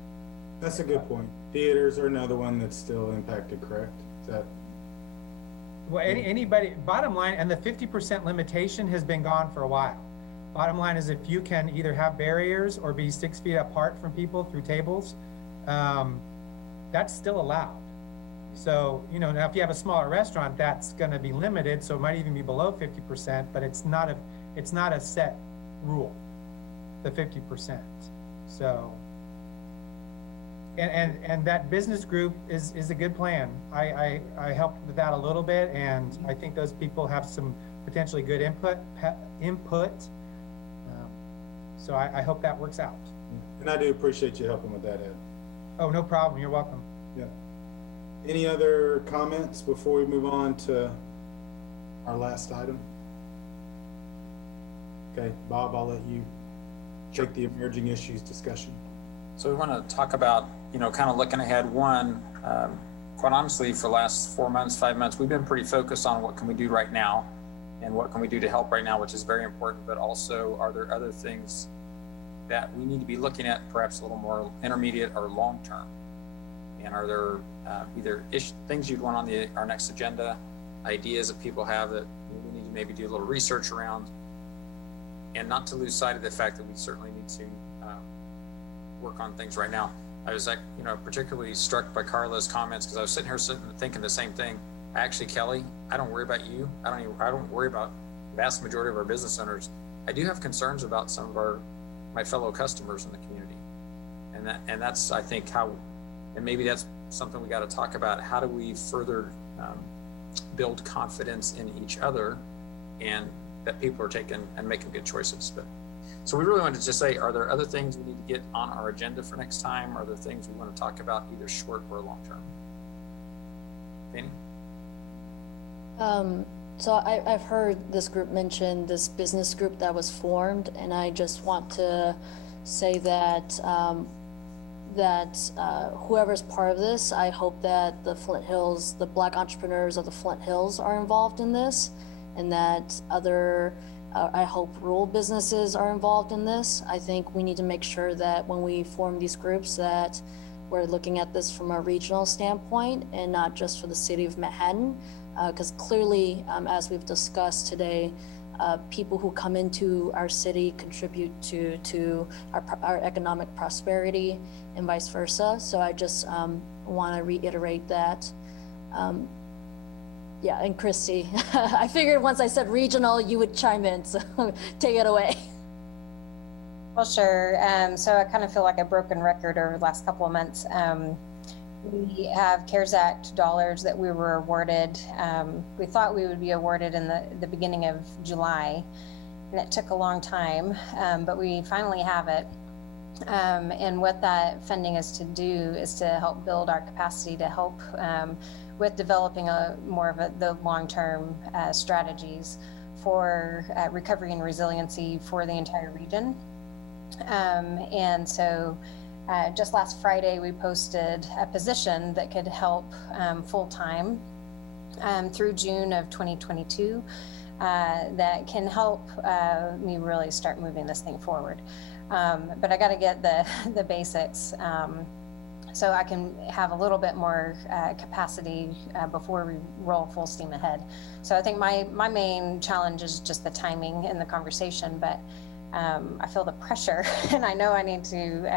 That's a good point. Theaters are another one that's still impacted, correct? Is that? Well, anybody, bottom line, and the 50% limitation has been gone for a while. Bottom line is, if you can either have barriers or be 6 feet apart from people through tables, that's still allowed. So, now if you have a smaller restaurant, that's going to be limited. So it might even be below 50%, but it's not a set rule, the 50%. So, and that business group is a good plan. I helped with that a little bit, and I think those people have some potentially good input. So I hope that works out. And I do appreciate you helping with that, Ed. Oh, no problem. You're welcome. Yeah. Any other comments before we move on to our last item? Okay, Bob, I'll let you take the emerging issues discussion. So we want to talk about, kind of looking ahead. One, quite honestly, for the last 4 months, 5 months, we've been pretty focused on what can we do right now and what can we do to help right now, which is very important. But also, are there other things that we need to be looking at, perhaps a little more intermediate or long term? And are there either things you'd want on our next agenda, ideas that people have that we need to maybe do a little research around, and not to lose sight of the fact that we certainly need to work on things right now. I was like, particularly struck by Carla's comments, because I was sitting here thinking the same thing. Actually, Kelly, I don't worry about you. I don't worry about the vast majority of our business owners. I do have concerns about some of my fellow customers in the community. And that's, I think, and maybe that's something we got to talk about. How do we further build confidence in each other, and that people are taking and making good choices? But so we really wanted to just say, are there other things we need to get on our agenda for next time? Are there things we want to talk about either short or long term? Fanny? So I've heard this group mention this business group that was formed, and I just want to say that whoever's part of this, I hope that the Flint Hills, the Black entrepreneurs of the Flint Hills are involved in this, and that other, I hope rural businesses are involved in this. I think we need to make sure that when we form these groups that we're looking at this from a regional standpoint and not just for the city of Manhattan, because clearly, as we've discussed today, people who come into our city contribute to our economic prosperity and vice versa. So I just want to reiterate that. Yeah, and Christy, I figured once I said regional, you would chime in, so take it away. Well, sure. So I kind of feel like a broken record over the last couple of months. We have CARES Act dollars that we were awarded. We thought we would be awarded in the beginning of July, and it took a long time, but we finally have it. And what that funding is to do is to help build our capacity to help with developing the long-term strategies for recovery and resiliency for the entire region. And so just last Friday, we posted a position that could help full-time through June of 2022 that can help me really start moving this thing forward. But I got to get the basics so I can have a little bit more capacity before we roll full steam ahead. So I think my main challenge is just the timing in the conversation, but I feel the pressure, and I know I need to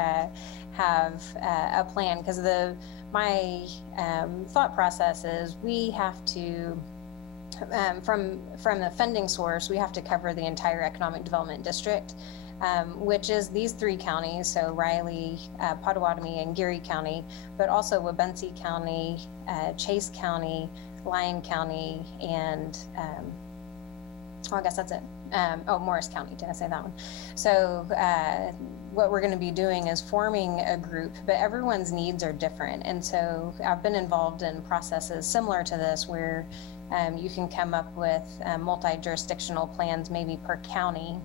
have a plan, because my thought process is we have to, from the funding source, we have to cover the entire economic development district, which is these 3 counties, so Riley, Potawatomi, and Geary County, but also Wabunsee County, Chase County, Lyon County, and I guess that's it. Morris County, did I say that one? So what we're going to be doing is forming a group, but everyone's needs are different. And so I've been involved in processes similar to this where you can come up with multi-jurisdictional plans, maybe per county,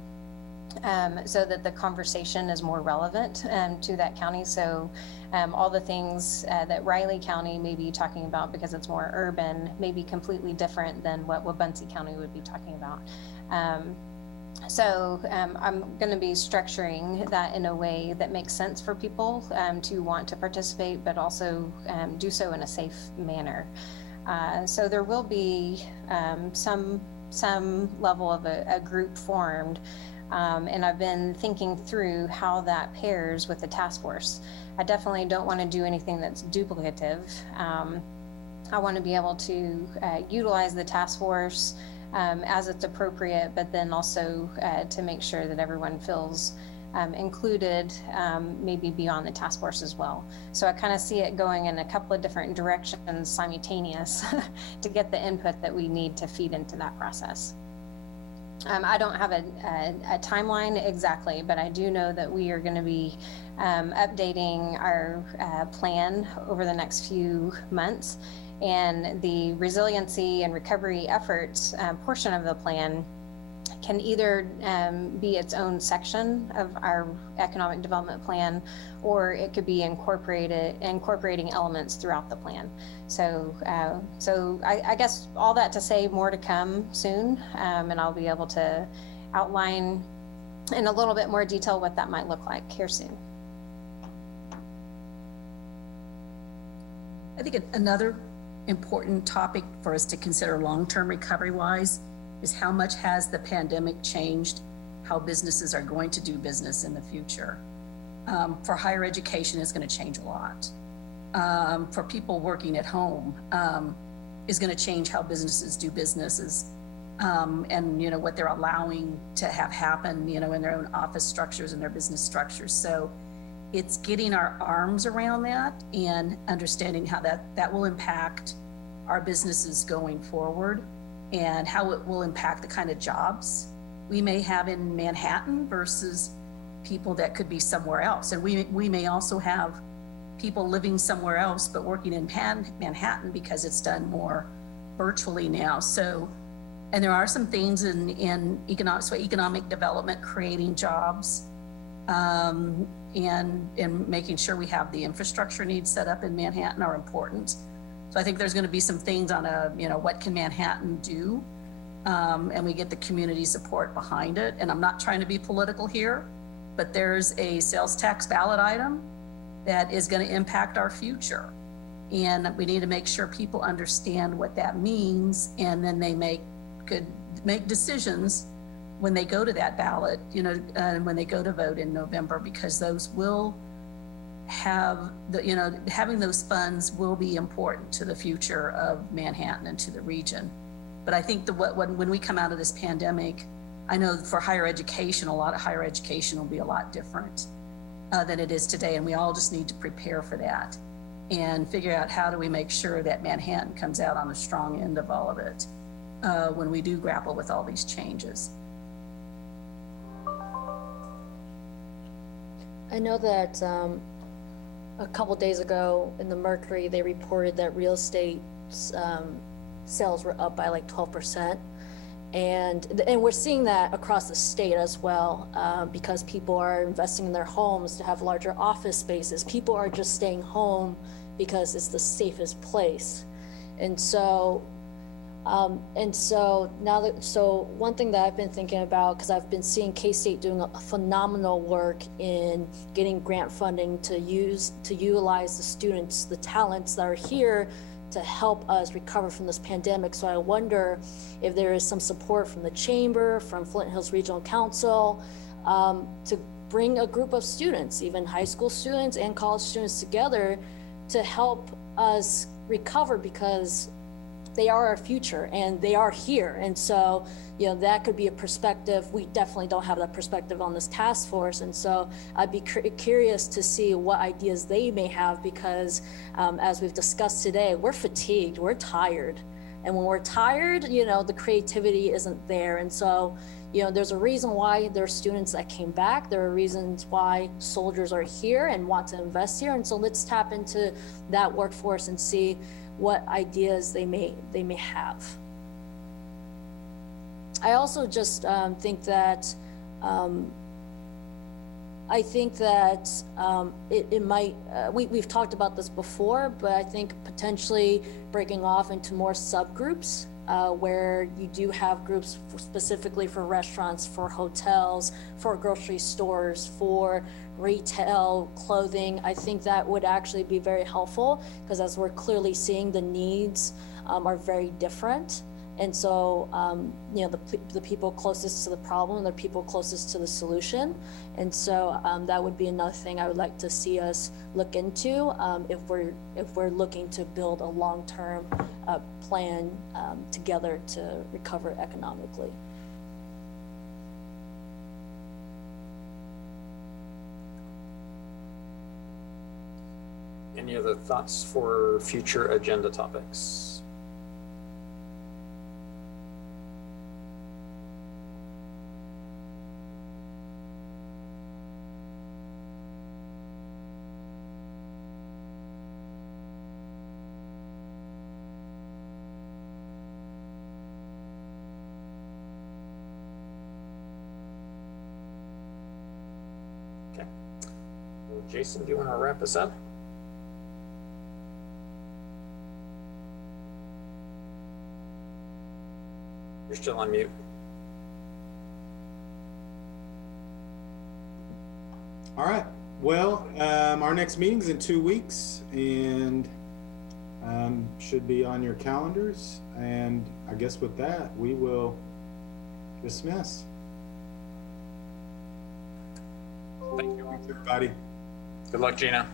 so that the conversation is more relevant to that county. So all the things that Riley County may be talking about, because it's more urban, may be completely different than what Wabunsee County would be talking about. So I'm going to be structuring that in a way that makes sense for people to want to participate, but also do so in a safe manner. So there will be some level of a group formed, and I've been thinking through how that pairs with the task force. I definitely don't want to do anything that's duplicative. I want to be able to utilize the task force as it's appropriate, but then also to make sure that everyone feels included, maybe beyond the task force as well. So I kind of see it going in a couple of different directions simultaneous to get the input that we need to feed into that process. I don't have a timeline exactly, but I do know that we are going to be updating our plan over the next few months. And the resiliency and recovery efforts portion of the plan can either be its own section of our economic development plan, or it could be incorporating elements throughout the plan. So I guess all that to say, more to come soon, and I'll be able to outline in a little bit more detail what that might look like here soon. I think another important topic for us to consider long-term recovery-wise is how much has the pandemic changed how businesses are going to do business in the future. for higher education is going to change a lot. For people working at home is going to change how businesses do businesses, and what they're allowing to have happen, in their own office structures and their business structures. So it's getting our arms around that and understanding how that will impact our businesses going forward, and how it will impact the kind of jobs we may have in Manhattan versus people that could be somewhere else. And we may also have people living somewhere else but working in Manhattan because it's done more virtually now. So, and there are some things in economic development, creating jobs, and making sure we have the infrastructure needs set up in Manhattan are important. So I think there's going to be some things on what can Manhattan do, and we get the community support behind it. And I'm not trying to be political here, but there's a sales tax ballot item that is going to impact our future. And we need to make sure people understand what that means, and then they could make decisions when they go to that ballot, and when they go to vote in November, because those will have having those funds will be important to the future of Manhattan and to the region. But I think when we come out of this pandemic, I know for higher education, a lot of higher education will be a lot different than it is today. And we all just need to prepare for that and figure out how do we make sure that Manhattan comes out on the strong end of all of it when we do grapple with all these changes. I know that a couple days ago in the Mercury, they reported that real estate sales were up by like 12%. And we're seeing that across the state as well, because people are investing in their homes to have larger office spaces. People are just staying home because it's the safest place. And so one thing that I've been thinking about, because I've been seeing K-State doing a phenomenal work in getting grant funding to utilize the students, the talents that are here to help us recover from this pandemic. So I wonder if there is some support from the chamber, from Flint Hills Regional Council, to bring a group of students, even high school students and college students together to help us recover, because they are our future and they are here. And so, that could be a perspective. We definitely don't have that perspective on this task force. And so I'd be curious to see what ideas they may have, because as we've discussed today, we're fatigued, we're tired. And when we're tired, the creativity isn't there. And so, there's a reason why there are students that came back. There are reasons why soldiers are here and want to invest here. And so let's tap into that workforce and see what ideas they may have. I also just think that it might, we've talked about this before, but I think potentially breaking off into more subgroups, where you do have groups specifically for restaurants, for hotels, for grocery stores, for retail, clothing. I think that would actually be very helpful, because as we're clearly seeing, the needs are very different. And so, the people closest to the problem, the people closest to the solution. And so that would be another thing I would like to see us look into if we're looking to build a long-term plan together to recover economically. Any other thoughts for future agenda topics? Okay. Well, Jason, do you want to wrap us up? You're still on mute. All right. Well, our next meeting's in 2 weeks, and should be on your calendars. And I guess with that, we will dismiss. Thank you all. Thanks, everybody. Good luck, Gina.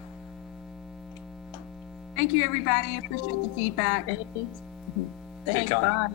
Thank you, everybody. Appreciate the feedback. Thanks, Kelly. bye.